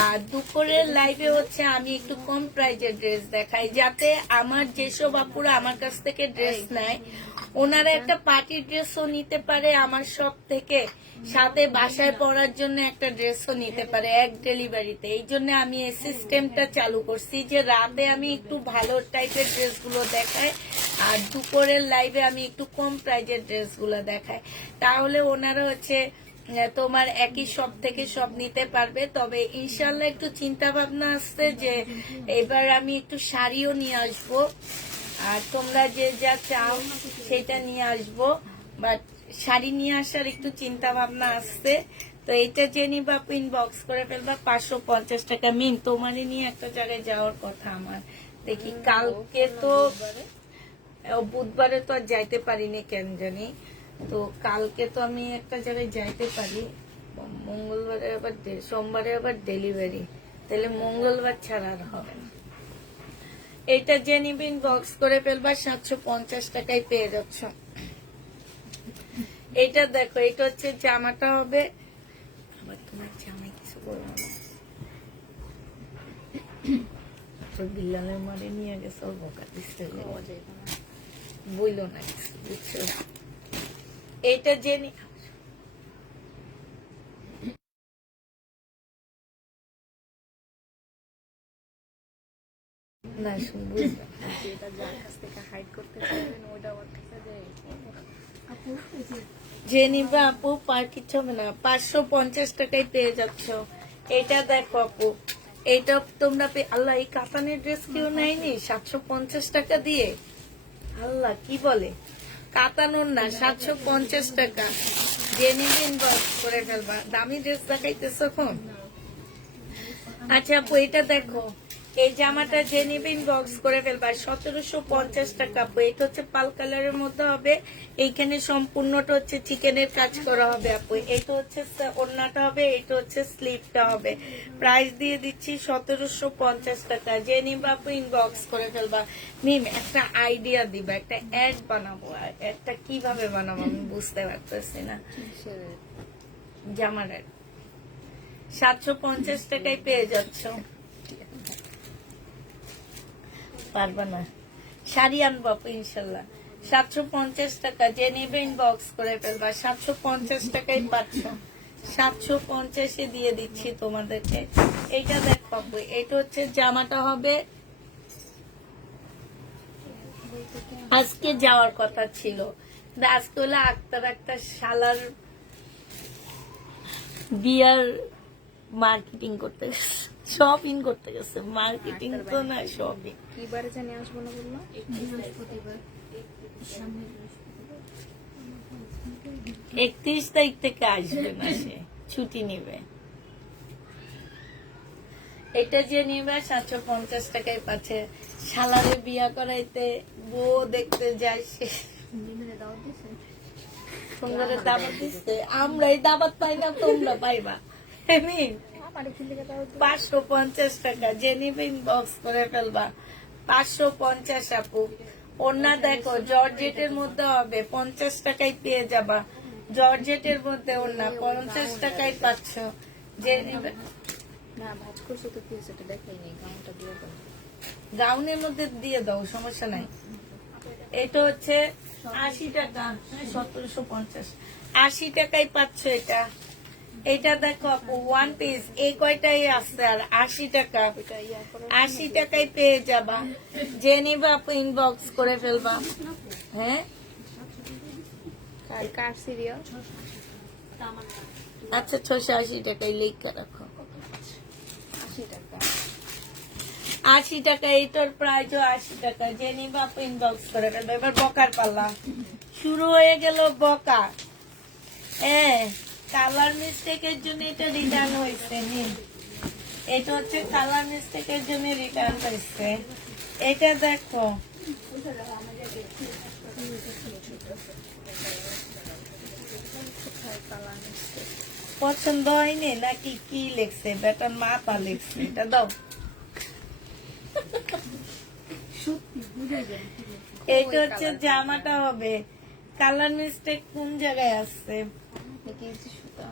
আর দুপুরের লাইভে হচ্ছে আমি একটু কম প্রাইজের ড্রেস দেখাই, যাতে আমার যেসব আপুরা আমার কাছ থেকে ড্রেস নেয় ওনারা একটা পার্টি ড্রেসও নিতে পারে আমার সব থেকে, সাথে বাসায় পরার জন্য একটা ড্রেসও নিতে পারে এক ডেলিভারিতে। এই জন্য আমি এই সিস্টেমটা চালু করছি যে রাতে আমি একটু ভালো টাইপের ড্রেসগুলো দেখাই আর দুপুরের লাইভে আমি একটু কম প্রাইজের ড্রেসগুলো দেখাই, তাহলে ওনারা হচ্ছে তোমার একই সব থেকে সব নিতে পারবে। তবে ইনশাল্লাহ একটু চিন্তা ভাবনা আসছে যে এবার আমি একটু শাড়িও নিয়ে আসবো, আর তোমরা যে যা চাও সেটা নিয়ে আসবো, বাট শাড়ি নিয়ে আসার একটু চিন্তা ভাবনা আসছে। তো এটা জেনি বা ইনবক্স করে ফেলবা 550 টাকা মিন। তোমারই নিয়ে একটা জায়গায় যাওয়ার কথা আমার, দেখি কালকে তো বুধবারে তো আর যাইতে পারিনি কেন জানি, তো কালকে তো আমি একটা জায়গায় যাইতে পারি, মঙ্গলবারে আবার সোমবারে আবার ডেলিভারি, তাহলে মঙ্গলবার ছাড়া আর হবে না। এটা জেনিবিন বক্স করে ফেলবা 750 টাকায় পেয়ে যাচ্ছ। এটা দেখো, এটা হচ্ছে জামাটা হবে, আবার তোমার জামাই কিছু বলবো না, বিল্লালের মারে নিয়ে গেছে ওর বোকা দিচ্ছে, বইলো না কিছু, বুঝছো? এটা জেনি না শুন বুঝবে যেটা যার কাছ থেকে হাইড করতে চাইবেন ওটা ওর কাছে যে আপু এই যে জেনিবা আপু পার কিছু হবে না, 550 টাকায় পেয়ে যাচ্ছ। এটা দেখো আপু, এটা তোমরা আল্লাহ এই কাতানের ড্রেস কেউ নেয়নি 750 টাকা দিয়ে, আল্লাহ কি বলে, কাতানোর না 750 টাকা। জেনিবিন বক্স করে ফেলবা, দামি ড্রেস দেখাইতেছ এখন। আচ্ছা আপু এটা দেখো, এই জামাটা জেনিবিন বক্স করে ফেলবা 1750 টাকা আপু। এটা হচ্ছে পাল কালারের মধ্যে হবে, এইখানে সম্পূর্ণটা হচ্ছে চিকেনের কাজ করা হবে আপু। এটা হচ্ছে ওড়নাটা হবে, এটা হচ্ছে স্লিভটা হবে। প্রাইস দিয়ে দিচ্ছি 1750 টাকা। জেনিবা আপু ইনবক্স করে ফেলবা। মিম একটা আইডিয়া দিবা, একটা অ্যাড বানাবো, একটা কিভাবে বানাবো আমি বুঝতে পারতেছি না। জামার অ্যাড 750 টাকায় পেয়ে যাচ্ছ, পারবা না, শাড়ি আনবো আপু ইনশাল্লাহ। 750 টাকা, যে নেবে ইনবক্স করে ফেলবা। 750 টাকাই পাচ্ছ, 750 দিয়ে দিচ্ছি তোমাদেরকে। এইটা দেখ পাবো, এটা হচ্ছে জামাটা হবে, আজকে যাওয়ার কথা ছিল, আজকে হলো আক্তার একটা শালার বিয়ার মার্কেটিং করতে গেছে, শপিং করতে গেছে, মার্কেটিং তো না শপিং। কি বারে জানি আসবো না বললো? বৃহস্পতিবার, সামনে বৃহস্পতিবার 31 তারিখ থেকে আসবে না, সে ছুটি নিবে। এটা যে নিবে 750 টাকায় পাচ্ছে। শালারে বিয়া করাইতে বউ দেখতে যায়, সে নিমেরে দাওয়াত দিছে। সুন্দর দাবাত দিচ্ছে, আমরাই দাবাত পাই না, তোমরা পাইবা। এমনি আমার এখান থেকে তাও 550 টাকা, যে নিবে ইনবক্স করে ফেলবা। 550 আপু। ওড়না দেখো জর্জেটের মধ্যে হবে, 50 টাকায় পেয়ে যাবা। জর্জেটের মধ্যে ওড়না 50 টাকায় পাচ্ছ। যে নিবে না ভাজ করছো তো কি হয়েছে এটা দেখাই নেই, গাউনটা দিয়ে দাও। গাউনের মধ্যে দিয়ে দাও, সমস্যা নাই। এটা হচ্ছে 80 টাকা, 1750, 80 টাকায় পাচ্ছ এটা। এটা দেখো আপু ওয়ান পিস, এই কয়টাই আছে, আর 80 টাকা, 80 টাকায় পেয়ে যাবা। যে নিবা আপু ইনবক্স করে ফেলবা। হ্যাঁ কার সিরিয়াল? আচ্ছা 680 টাকায় লেখা রাখো। 80 টাকা। 80 টাকা, এটার প্রাইসও 80 টাকা। যে নিবা আপু ইনবক্স করে ফেলবা। এবার বকার পাল্লা শুরু হয়ে গেল, বকা। হ্যাঁ, কালার মিস্টেকের জন্য এটা রিটার্ন হয়েছে। এটা হচ্ছে কালার মিস্টেকের জন্য রিটার্ন হয়েছে। এটা দেখো, পছন্দ হয়নি নাকি কি লেখছে? বেটার মাথা লেখছে, এটা দাও। সত্যি বুঝে যায় এইটা হচ্ছে জামাটা হবে। কালার মিস্টেক কোন জায়গায় আছে? দেখি এই যে সুতা,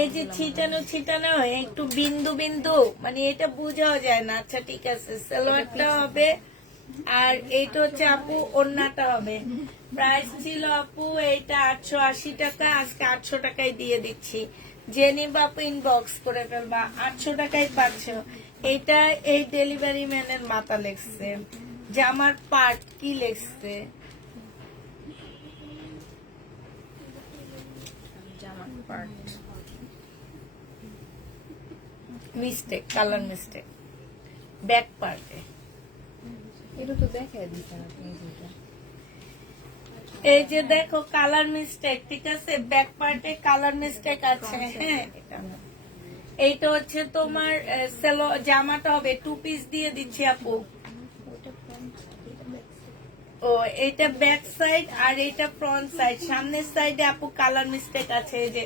এই যে ছিটানো ছিটানো একটু বিন্দু বিন্দু, মানে এটা বোঝাও যায় না। আচ্ছা ঠিক আছে, সালোয়ারটা হবে আর এইটা হচ্ছে আপু ওড়নাটা হবে। প্রাইস ছিল আপু এইটা 880 টাকা, আজকে 800 টাকায় দিয়ে দিচ্ছি। যে নিবা আপু ইনবক্স করে ফেলবা, 800 টাকায় পাচ্ছ। এটা এই ডেলিভারি ম্যানের মাথা লেগছে। জামার পার্ট কি লেগছে? জামার part mistake, colour mistake back পার্টে। এটা তো দেখাই দিচ্ছেন আপনি যেটা। এই যে দেখো কালার মিস্টেক, ঠিক আছে, ব্যাক পার্টে কালার মিস্টেক আছে। হ্যাঁ, এইটা হচ্ছে তোমার জামাটা হবে 2 পিস দিয়ে দিচ্ছি আপু। ওটা front, এটা back side। ও এটা ব্যাক সাইড আর এটা ফ্রন্ট সাইড। সামনের সাইডে আপু কালার মিস্টেক আছে। এই যে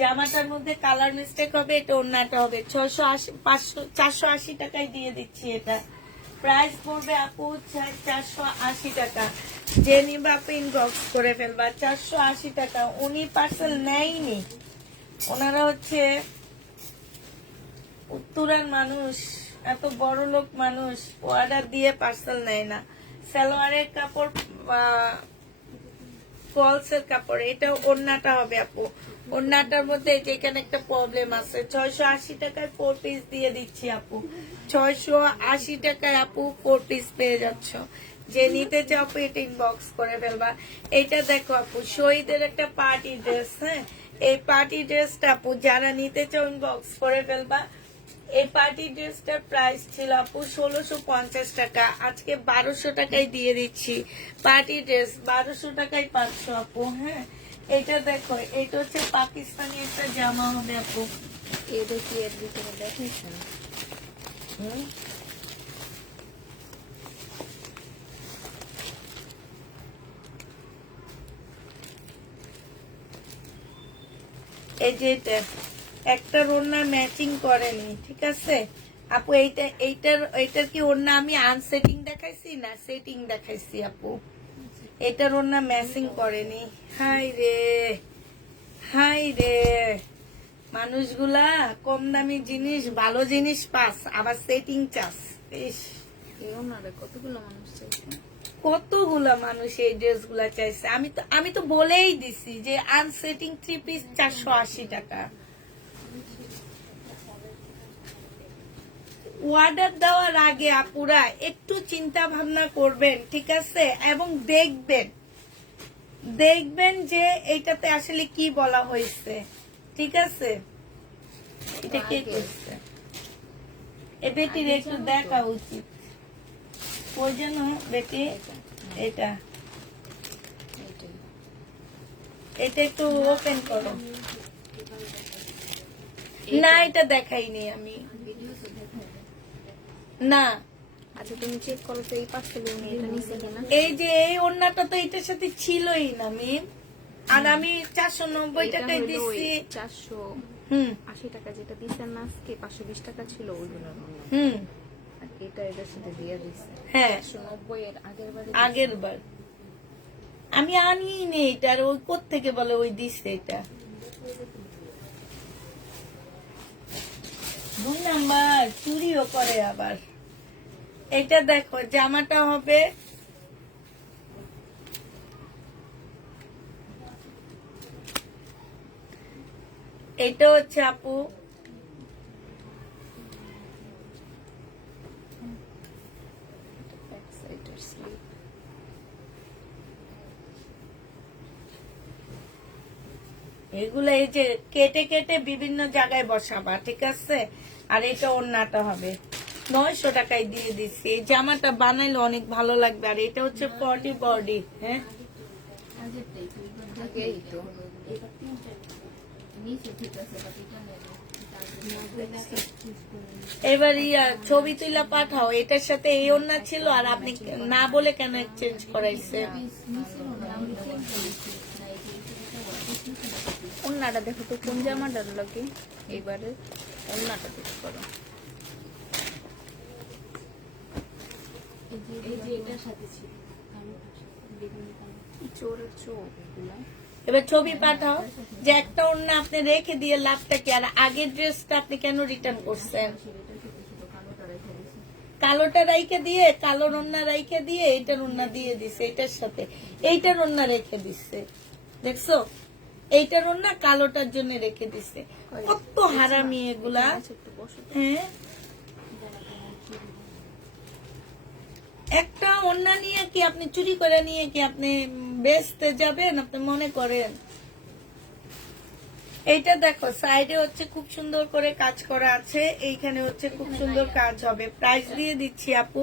জামাটার মধ্যে কালার মিস্টেক হবে, এটা ওড়নাটা হবে। 480 টাকায় দিয়ে দিচ্ছি। এটা প্রাইস পড়বে আপু 480 টাকা। যে নিবা আপু ইনবক্স করে ফেলবা। 480 টাকা। উনি পার্সেল নেয়নি, ওনারা হচ্ছে উত্তরার মানুষ, এত বড় লোক মানুষ, অর্ডার দিয়ে পার্সেল নেয় না। সালোয়ারের কাপড়, ফলসের কাপড়। এটা ওড়নাটা হবে আপু। ওড়নাটার মধ্যে এখানে একটা প্রবলেম আছে। 680 টাকায় 4 পিস দিয়ে দিচ্ছি আপু। 680 টাকায় আপু 4 পিস পেয়ে যাচ্ছ। যে নিতে চাও আপু এটা ইনবক্স করে ফেলবা। এটা দেখো আপু শহীদের একটা পার্টি ড্রেস। হ্যাঁ, এই পার্টি ড্রেসটা আপু যারা নিতে চাও ইনবক্স করে ফেলবা। এই পার্টি ড্রেসটার প্রাইস ছিল আপু 1650 টাকা, আজকে 1200 টাকায় দিয়ে দিচ্ছি। পার্টি ড্রেস 1200 টাকায় পাচ্ছ আপু। হ্যাঁ, এটা দেখো, এটা হচ্ছে পাকিস্তানি একটা জামা হবে আপু। এটা কি এর ভিতরে দেখাইছেন? হুম, এই যে এটা একটা ওড়না ম্যাচিং করেনি, ঠিক আছে আপু। এইটার কি ওড়না আমি আনসেটিং দেখাইছি না সেটিং দেখাইছি আপু? এটার ওড়না ম্যাচিং করেনি। হাই রে, হাই রে, মানুষগুলা কম দামি জিনিস, ভালো জিনিস পাস, আবার সেটিং চাস। ইস, এই ওনারা কতগুলো মানুষ চাইছে। কতগুলা মানুষ এই ড্রেস গুলা চাইছে। আমি তো বলেই দিছি যে আনসেটিং 3 পিস 480 টাকা। অর্ডার দেওয়ার আগে আপুরা একটু চিন্তা ভাবনা করবেন, ঠিক আছে, এবং দেখবেন যে এইটাতে আসলে কি বলা হয়েছে, ঠিক আছে। এটা কে করছে? এ বেটির একটু দেখা উচিত। ওই জন্য বেটি এটা এইটাই। এটা একটু ওপেন করো না, এটা দেখাইনি আমি না। আচ্ছা তুমি চেক করো তো এই পার্সেলে উনি এটা নিছে কিনা। এই যে এই ওড়নাটা তো এটার সাথে ছিলই না মিম, আর আমি 490 টাকায় দিচ্ছি। 480 টাকা যেটা দিছেন না আজকে 520 টাকা ছিল ওইগুলোর মূল্য। আর এটা এটার সাথে দিয়ে দিছে। হ্যাঁ, 490 এর আগের বারে আগের বার আমি আনি নি এটা, আর ওই কোত্থেকে বলে ওই দিচ্ছে এটা। 2 নাম্বার চুরিও করে আবার। এটা দেখো জামাটা হবে এটা হচ্ছে আপু ব্যাক সাইডের স্লিপ। এগুলো এই যে কেটে কেটে বিভিন্ন জায়গায় বসাবা, ঠিক আছে। আর এটা ওড়নাটা হবে 900 টাকায় দিয়ে দিচ্ছি। এই জামাটা বানাইলে অনেক ভালো লাগবে। আর এটা হচ্ছে 40 বডি। হ্যাঁ, এই তো এবার ছবি তুলা পাঠাও। এটার সাথে এই ওড়না ছিল, আর আপনি না বলে কেন এক্সচেঞ্জ করাইছে? অন্যটা দেখো তো কোন জামাটার লাগে এবারে অন্যটা দেখতে পারো। এই যে এটার সাথে ছিল কালোটার সাথে, বেগুনি কালো। চোরের চোখ এগুলা। এবার ছবি পাঠাও যে একটা ওড়না আপনি রেখে দিয়ে লাভটা কি, আর আগের ড্রেসটা আপনি কেন রিটার্ন করছেন? কালোটা রাইখে দিয়ে, কালোর ওড়না রাইখে দিয়ে এইটার ওড়না দিয়ে দিছে এটার সাথে, এইটার ওড়না রেখে দিচ্ছে, দেখছো? এইটার ওড়না কালোটার জন্য রেখে দিছে। কত হারামি এগুলা। আচ্ছা, একটু বসো তো। হ্যাঁ, একটা ওড়না নিয়ে কি আপনি চুরি করে নিয়ে কি আপনি বেচতে যাবেন? আপনি মনে করেন এইটা দেখো সাইডে হচ্ছে খুব সুন্দর করে কাজ করা আছে, এইখানে হচ্ছে খুব সুন্দর কাজ হবে। প্রাইস দিয়ে দিচ্ছি আপু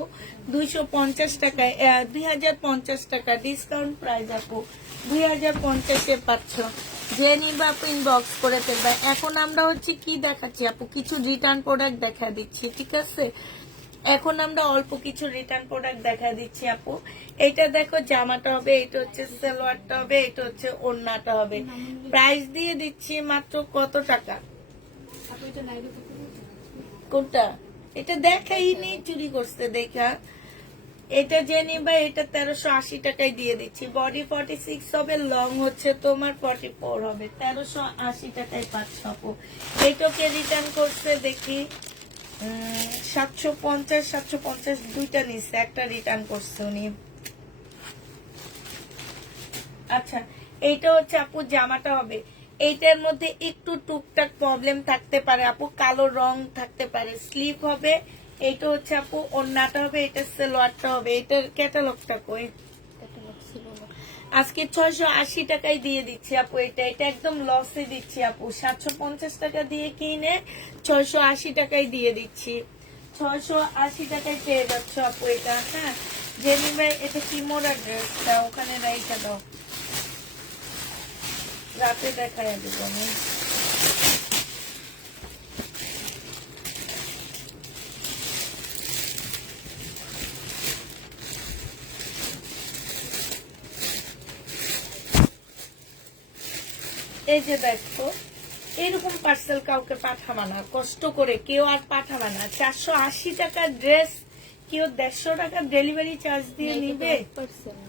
250 টাকায়, 2050 টাকা ডিসকাউন্ট প্রাইস আপু, 2050-এ পাচ্ছ। যে নিবা আপু ইনবক্স করে ফেলবে। এখন আমরা হচ্ছে কি দেখাচ্ছি আপু, কিছু রিটার্ন প্রোডাক্ট দেখা দিচ্ছি, ঠিক আছে? এখন আমরা অল্প কিছু রিটার্ন প্রোডাক্ট দেখা দিচ্ছি আপু। এটা দেখো জামাটা হবে, এটা হচ্ছে সালোয়ারটা হবে, এটা হচ্ছে ওড়নাটা হবে। প্রাইস দিয়ে দিচ্ছি মাত্র কত টাকা? আপনি এটা লাইভে করতে বলছেন? কোনটা? এটা দেখাই নেই, চুরি করতে দেখা। এটা যে নিবা এটা 1380 টাকায় দিয়ে দিচ্ছি। বডি 46 হবে, লং হচ্ছে তোমার 44 হবে, 1380 টাকায় পাচ্ছ আপু। এইটাকে রিটার্ন করছে দেখি 750 দুইটা নিচ্ছে, একটা রিটার্ন করছে উনি। আচ্ছা, এইটা হচ্ছে আপু জামাটা হবে। এইটার মধ্যে একটু টুকটাক প্রবলেম থাকতে পারে আপু, কালো রং থাকতে পারে। স্লিপ হবে, এইটা হচ্ছে আপু ওড়নাটা হবে, এটা সালোয়ারটা হবে। এটার ক্যাটালগটা কই? ক্যাটালগ ছিল না। আজকে 680 টাকায় দিয়ে দিচ্ছি আপু। এটা একদম লসে দিচ্ছি আপু। 750 টাকা দিয়ে কিনে 680 টাকায় দিয়ে দিচ্ছি। 680 টাকায় পেয়ে যাচ্ছ আপু এটা। হ্যাঁ, জেনি ভাই এটা কি মোড়া ড্রেসটা ওখানে রাইখা দাও, রাতে দেখায় দেবো আমি। এই যে দেখো, এরকম পার্সেল কাউকে পাঠাবা না, কষ্ট করে কেউ আর পাঠাবা না। 480 টাকার ড্রেস কেউ 150 টাকা ডেলিভারি চার্জ দিয়ে নিবে? 8%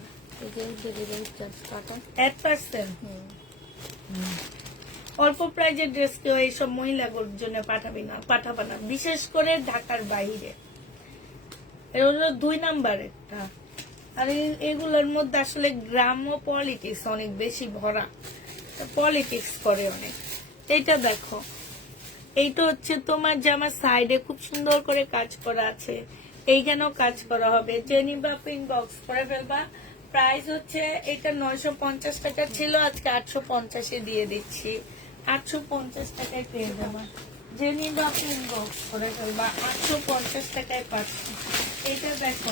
এই যে ডেলিভারি চার্জ কাটা। 8%? অল্প প্রাইজের ড্রেস কেউ এইসব মহিলাগুলোর জন্য পাঠাবা না, বিশেষ করে ঢাকার বাইরে। এটা হলো 2 নাম্বার একটা। আর এগুলোর মধ্যে আসলে গ্রাম্য পলিটিক্স অনেক বেশি ভরা, পলিটিক্স করে অনেক। এইটা দেখো, এইটা হচ্ছে তোমার জামার সাইডে খুব সুন্দর করে কাজ করা আছে, এইখানেও কাজ করা হবে। জেনিবা ইনবক্স করে ফেলবা। প্রাইস হচ্ছে এটা 950 টাকা ছিল, আজকে 850-এ দিয়ে দিচ্ছি। 850 টাকায় পেয়ে যাবা। জেনিবা ইনবক্স করে ফেলবা, 850 টাকায় পাচ্ছি। এইটা দেখো,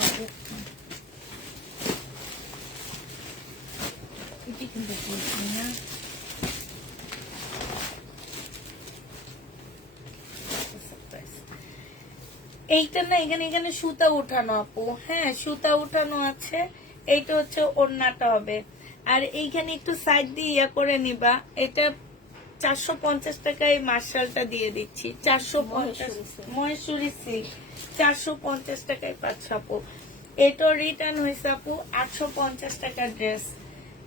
এটি কিন্তু বলছি না। এইটা না, এখানে সুতা উঠানো আপু। হ্যাঁ, সুতা উঠানো আছে। এইটা হচ্ছে ওড়নাটা হবে। আর এইখানে একটু সাইড দিয়ে ইয়া করে নিবা। এটা 450 টাকায় মার্শালটা দিয়ে দিচ্ছি। 450 মহেশ্বরী সিল্ক 450 টাকায় পাচ্ছ আপু। এটা রিটার্ন হয়েছে আপু 850 টাকার ড্রেস।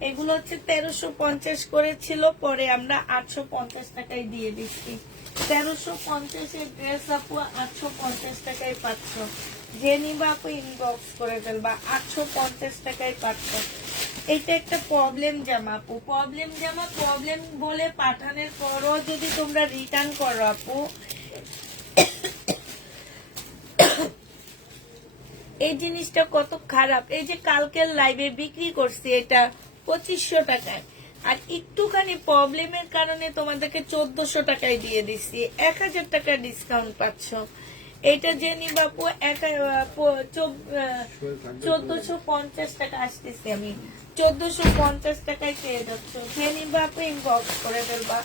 এগুলো হচ্ছে 1350 করেছিল, পরে আমরা 850 টাকায় দিয়ে দিচ্ছি। 1350-এর ড্রেস আপু 850 টাকায় পাচ্ছ। যে নিবা আপু ইনবক্স করে ফেলবা, 850 টাকায় পাচ্ছ। এইটা একটা প্রবলেম জামা আপু, প্রবলেম বলে পাঠানোর পরও যদি তোমরা রিটার্ন করো আপু, এই জিনিসটা কত খারাপ। এই যে কালকের লাইভে বিক্রি করছি এটা 2500 টাকায়, আর একটুখানি প্রবলেমের কারণে তোমাদেরকে 1400 টাকায় দিয়ে দিচ্ছি। 1000 টাকা ডিসকাউন্ট পাচ্ছ। এটা যে নিবাপু 1450 টাকা আসতেছি আমি, 1450 টাকায় পেয়ে যাচ্ছ। যে নিবাপু ইনবক্স করে ফেলবা।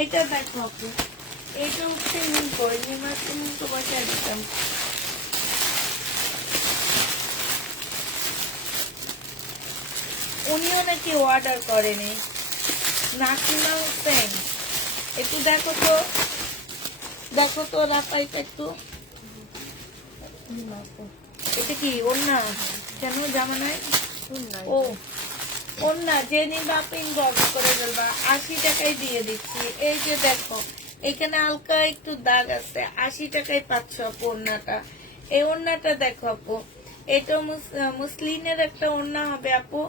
এইটা দেখো আপু, এইটা হচ্ছে নিমকো, নিমকো বসায় দিতাম। উনিও নাকি অর্ডার করেনি, নাসিমা হোসেন। একটু দেখো তো রাফাইটা একটু। এটা কি ওন্না? কেন জামা নাই? ও ওন্না, যে নিবা আপনি ইনবক্স করে ফেলবা, 80 টাকায় দিয়ে দিচ্ছি। এই যে দেখো এখানে হালকা একটু দাগ আছে, 80 টাকায় পাচ্ছ আপু ওন্নাটা। এই ওন্নাটা দেখো আপু, এটা মুসলিনের একটা ওন্না হবে আপু,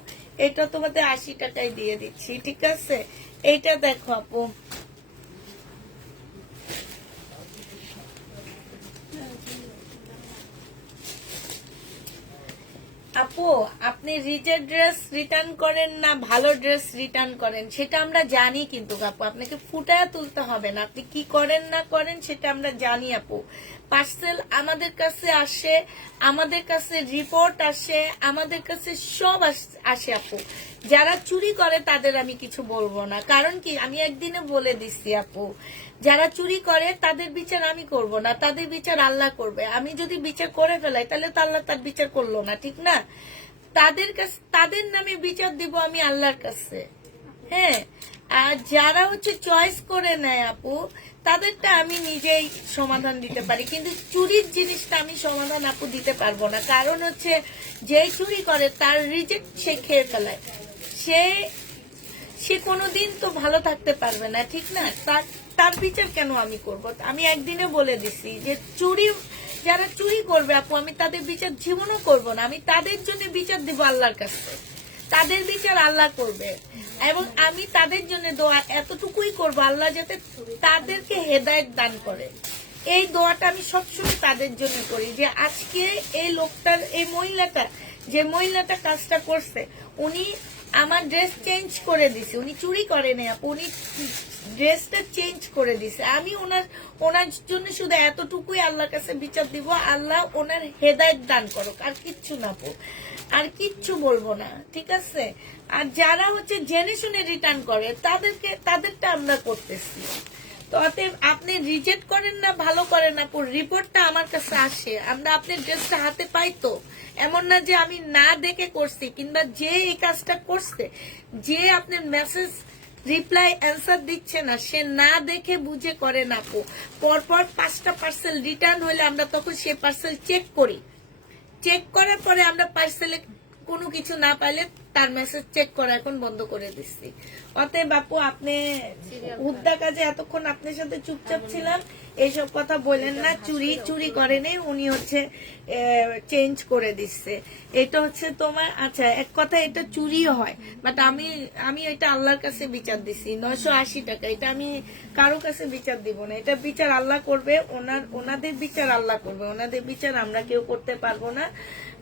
এটা তোমাদের 80 টাকায় দিয়ে দিচ্ছি, ঠিক আছে? এইটা দেখো আপু, আপু আপনি রিজেক্ট ড্রেস রিটার্ন করেন না ভালো ড্রেস রিটার্ন করেন সেটা আমরা জানি, কিন্তু আপু আপনাকে ফুটায় তুলতে হবে না, আপনি কি করেন না করেন সেটা আমরা জানি আপু। পার্সেল আমাদের কাছে আসে, আমাদের কাছে রিপোর্ট আসে, আমাদের কাছে সব আসে আপু। যারা চুরি করে তাদের আমি কিছু বলবো না, কারণ কি আমি একদিনে বলে দিচ্ছি আপু, যারা চুরি করে তাদের বিচার আমি করব না, তাদের বিচার আল্লাহ করবে। আমি যদি বিচার করে ফেলাই তাহলে তো আল্লাহ তার বিচার করলো না, ঠিক না? তাদের কাছে, তাদের নামে বিচার দিব আমি আল্লাহর কাছে। হ্যাঁ, আর যারা হচ্ছে চয়েস করে নেয় আপু, তাদেরটা আমি নিজেই সমাধান দিতে পারি, কিন্তু চুরির জিনিসটা আমি সমাধান আপু দিতে পারবো না। কারণ হচ্ছে যেই চুরি করে তার রিজেক্ট সে খেয়ে ফেলায়, সে কোনোদিন তো ভালো থাকতে পারবে না, ঠিক না? তার বিচার কেন আমি করব? আমি একদিনে বলে দিছি যে যারা চুরি করবে আপু, আমি তাদের বিচার জীবনও করব না, আমি তাদের জন্য বিচার দিব আল্লাহর কাছে, তাদের বিচার আল্লাহ করবে। এবং আমি তাদের জন্য দোয়া এতটুকুই করব, আল্লাহ যাতে তাদেরকে হেদায়েত দান করে। এই দোয়াটা আমি সবসময় তাদের জন্য করি, যে আজকে এই লোকটার, এই মহিলাটা কাজটা করছে, উনি আমার ড্রেস চেঞ্জ করে দিছে, উনি চুরি করেনি আপু, উনি ড্রেসটা চেঞ্জ করে দিছে। আমি ওনার জন্য শুধু এতটুকুই আল্লাহর কাছে বিচার দিব, আল্লাহ ওনার হেদায়েত দান করুক, আর কিচ্ছু না আপু, আর কিচ্ছু বলবো না, ঠিক আছে? আর যারা হচ্ছে জেনে শুনে রিটার্ন করে তাদেরটা আমরা করতেছি। তো অতএব আপনি রিজেক্ট করেন না ভালো করেন না, রিপোর্টটা আমার কাছে আসে, আমরা আপনার ড্রেসটা হাতে পাই। তো এমন না যে আমি না দেখে করছি, কিংবা যে এই কাজটা করছে, যে আপনার মেসেজ রিপ্লাই অ্যান্সার দিচ্ছে না, সে না দেখে বুঝে করে না আপু। পরপর 5টা পার্সেল রিটার্ন হলে আমরা তখন সেই পার্সেল চেক করি, চেক করার পরে আমরা পার্সেলে কোনো কিছু না পাইলে তার মেসেজ চেক করা এখন বন্ধ করে দিচ্ছি। অতএব বাপু, আপনি হুদ্দা কাজে এতক্ষণ আপনার সাথে চুপচাপ ছিলাম, এইসব কথা বলেন না। চুরি করেনি, উনি হচ্ছে চেঞ্জ করে দিচ্ছে। এটা হচ্ছে তোমার, আচ্ছা এক কথা, এটা চুরিও হয়, বাট আমি এটা আল্লাহর কাছে বিচার দিছি 980 টাকা। এটা আমি কারো কাছে বিচার দিব না, এটা বিচার আল্লাহ করবে, ওনাদের বিচার আল্লাহ করবে, ওনাদের বিচার আমরা কেউ করতে পারবো না।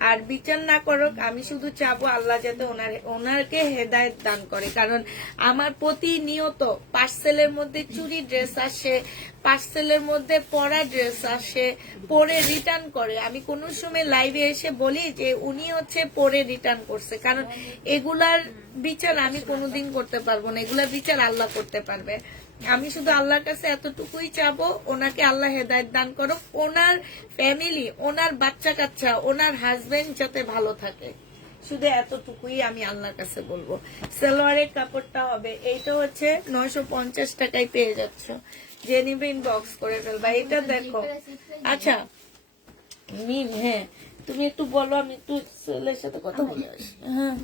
আর বিচার না করুক, আমি শুধু চাবো আল্লাহ যাতে ওনারকে হেদায়েত দান করে। কারণ আমার প্রতিনিয়ত পার্সেলের মধ্যে চুরি ড্রেস আসে, পার্সেলের মধ্যে পরা ড্রেস আসে, পরে রিটার্ন করে। আমি কোন সময় লাইভে এসে বলি যে উনি হচ্ছে পরে রিটার্ন করছে, কারণ এগুলার বিচার আমি কোনোদিন করতে পারবো না, এগুলার বিচার আল্লাহ করতে পারবে। আমি শুধু আল্লাহর কাছে এতটুকুই চাবো, ওনাকে আল্লাহ হেদায়েত দান করো, ওনার ফ্যামিলি, ওনার বাচ্চা কাচ্চা, ওনার হাজবেন্ড যাতে ভালো থাকে, শুধু এতটুকুই আমি আল্লাহর কাছে বলবো। সালোয়ারের কাপড়টা হবে, এইটা হচ্ছে 950 টাকায় পেয়ে যাচ্ছ, যে নিবে ইনবক্স করে ফেলবা। এটা দেখো, আচ্ছা মিম, হ্যাঁ তুমি একটু বলো, আমি একটু ছেলের সাথে কথা বলে আসি। হ্যাঁ,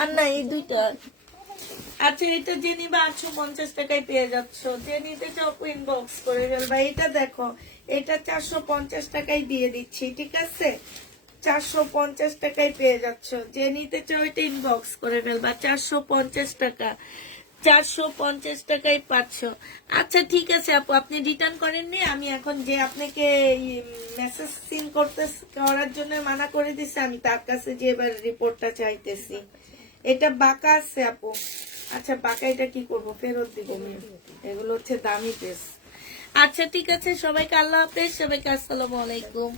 আর না এই দুইটা। আচ্ছা, এটা যে নিবে 850 টাকায় পেয়ে যাচ্ছ, যে নিতে চাও ইনবক্স করে ফেলবা। এটা দেখো, এটা 450 টাকায় দিয়ে দিচ্ছি, ঠিক আছে? 450 টাকায় পেয়ে যাচ্ছ, যে নিতে চাও এটা ইনবক্স করে ফেলবা। 450 টাকা, 450 টাকায় পাচ্ছ। আচ্ছা ঠিক আছে আপু, আপনি রিটার্ন করেননি, আমি এখন যে আপনাকে মেসেজ সিন করার জন্য মানা করে দিছি, আমি তার কাছে যে এবার রিপোর্টটা চাইতেছি। এটা বাঁকা আছে আপু। আচ্ছা বাঁকা, এটা কি করবো, ফেরত দিব? এগুলো হচ্ছে দামি ড্রেস। আচ্ছা ঠিক আছে, সবাইকে আল্লাহ হাফেজ, সবাইকে আসসালামু আলাইকুম।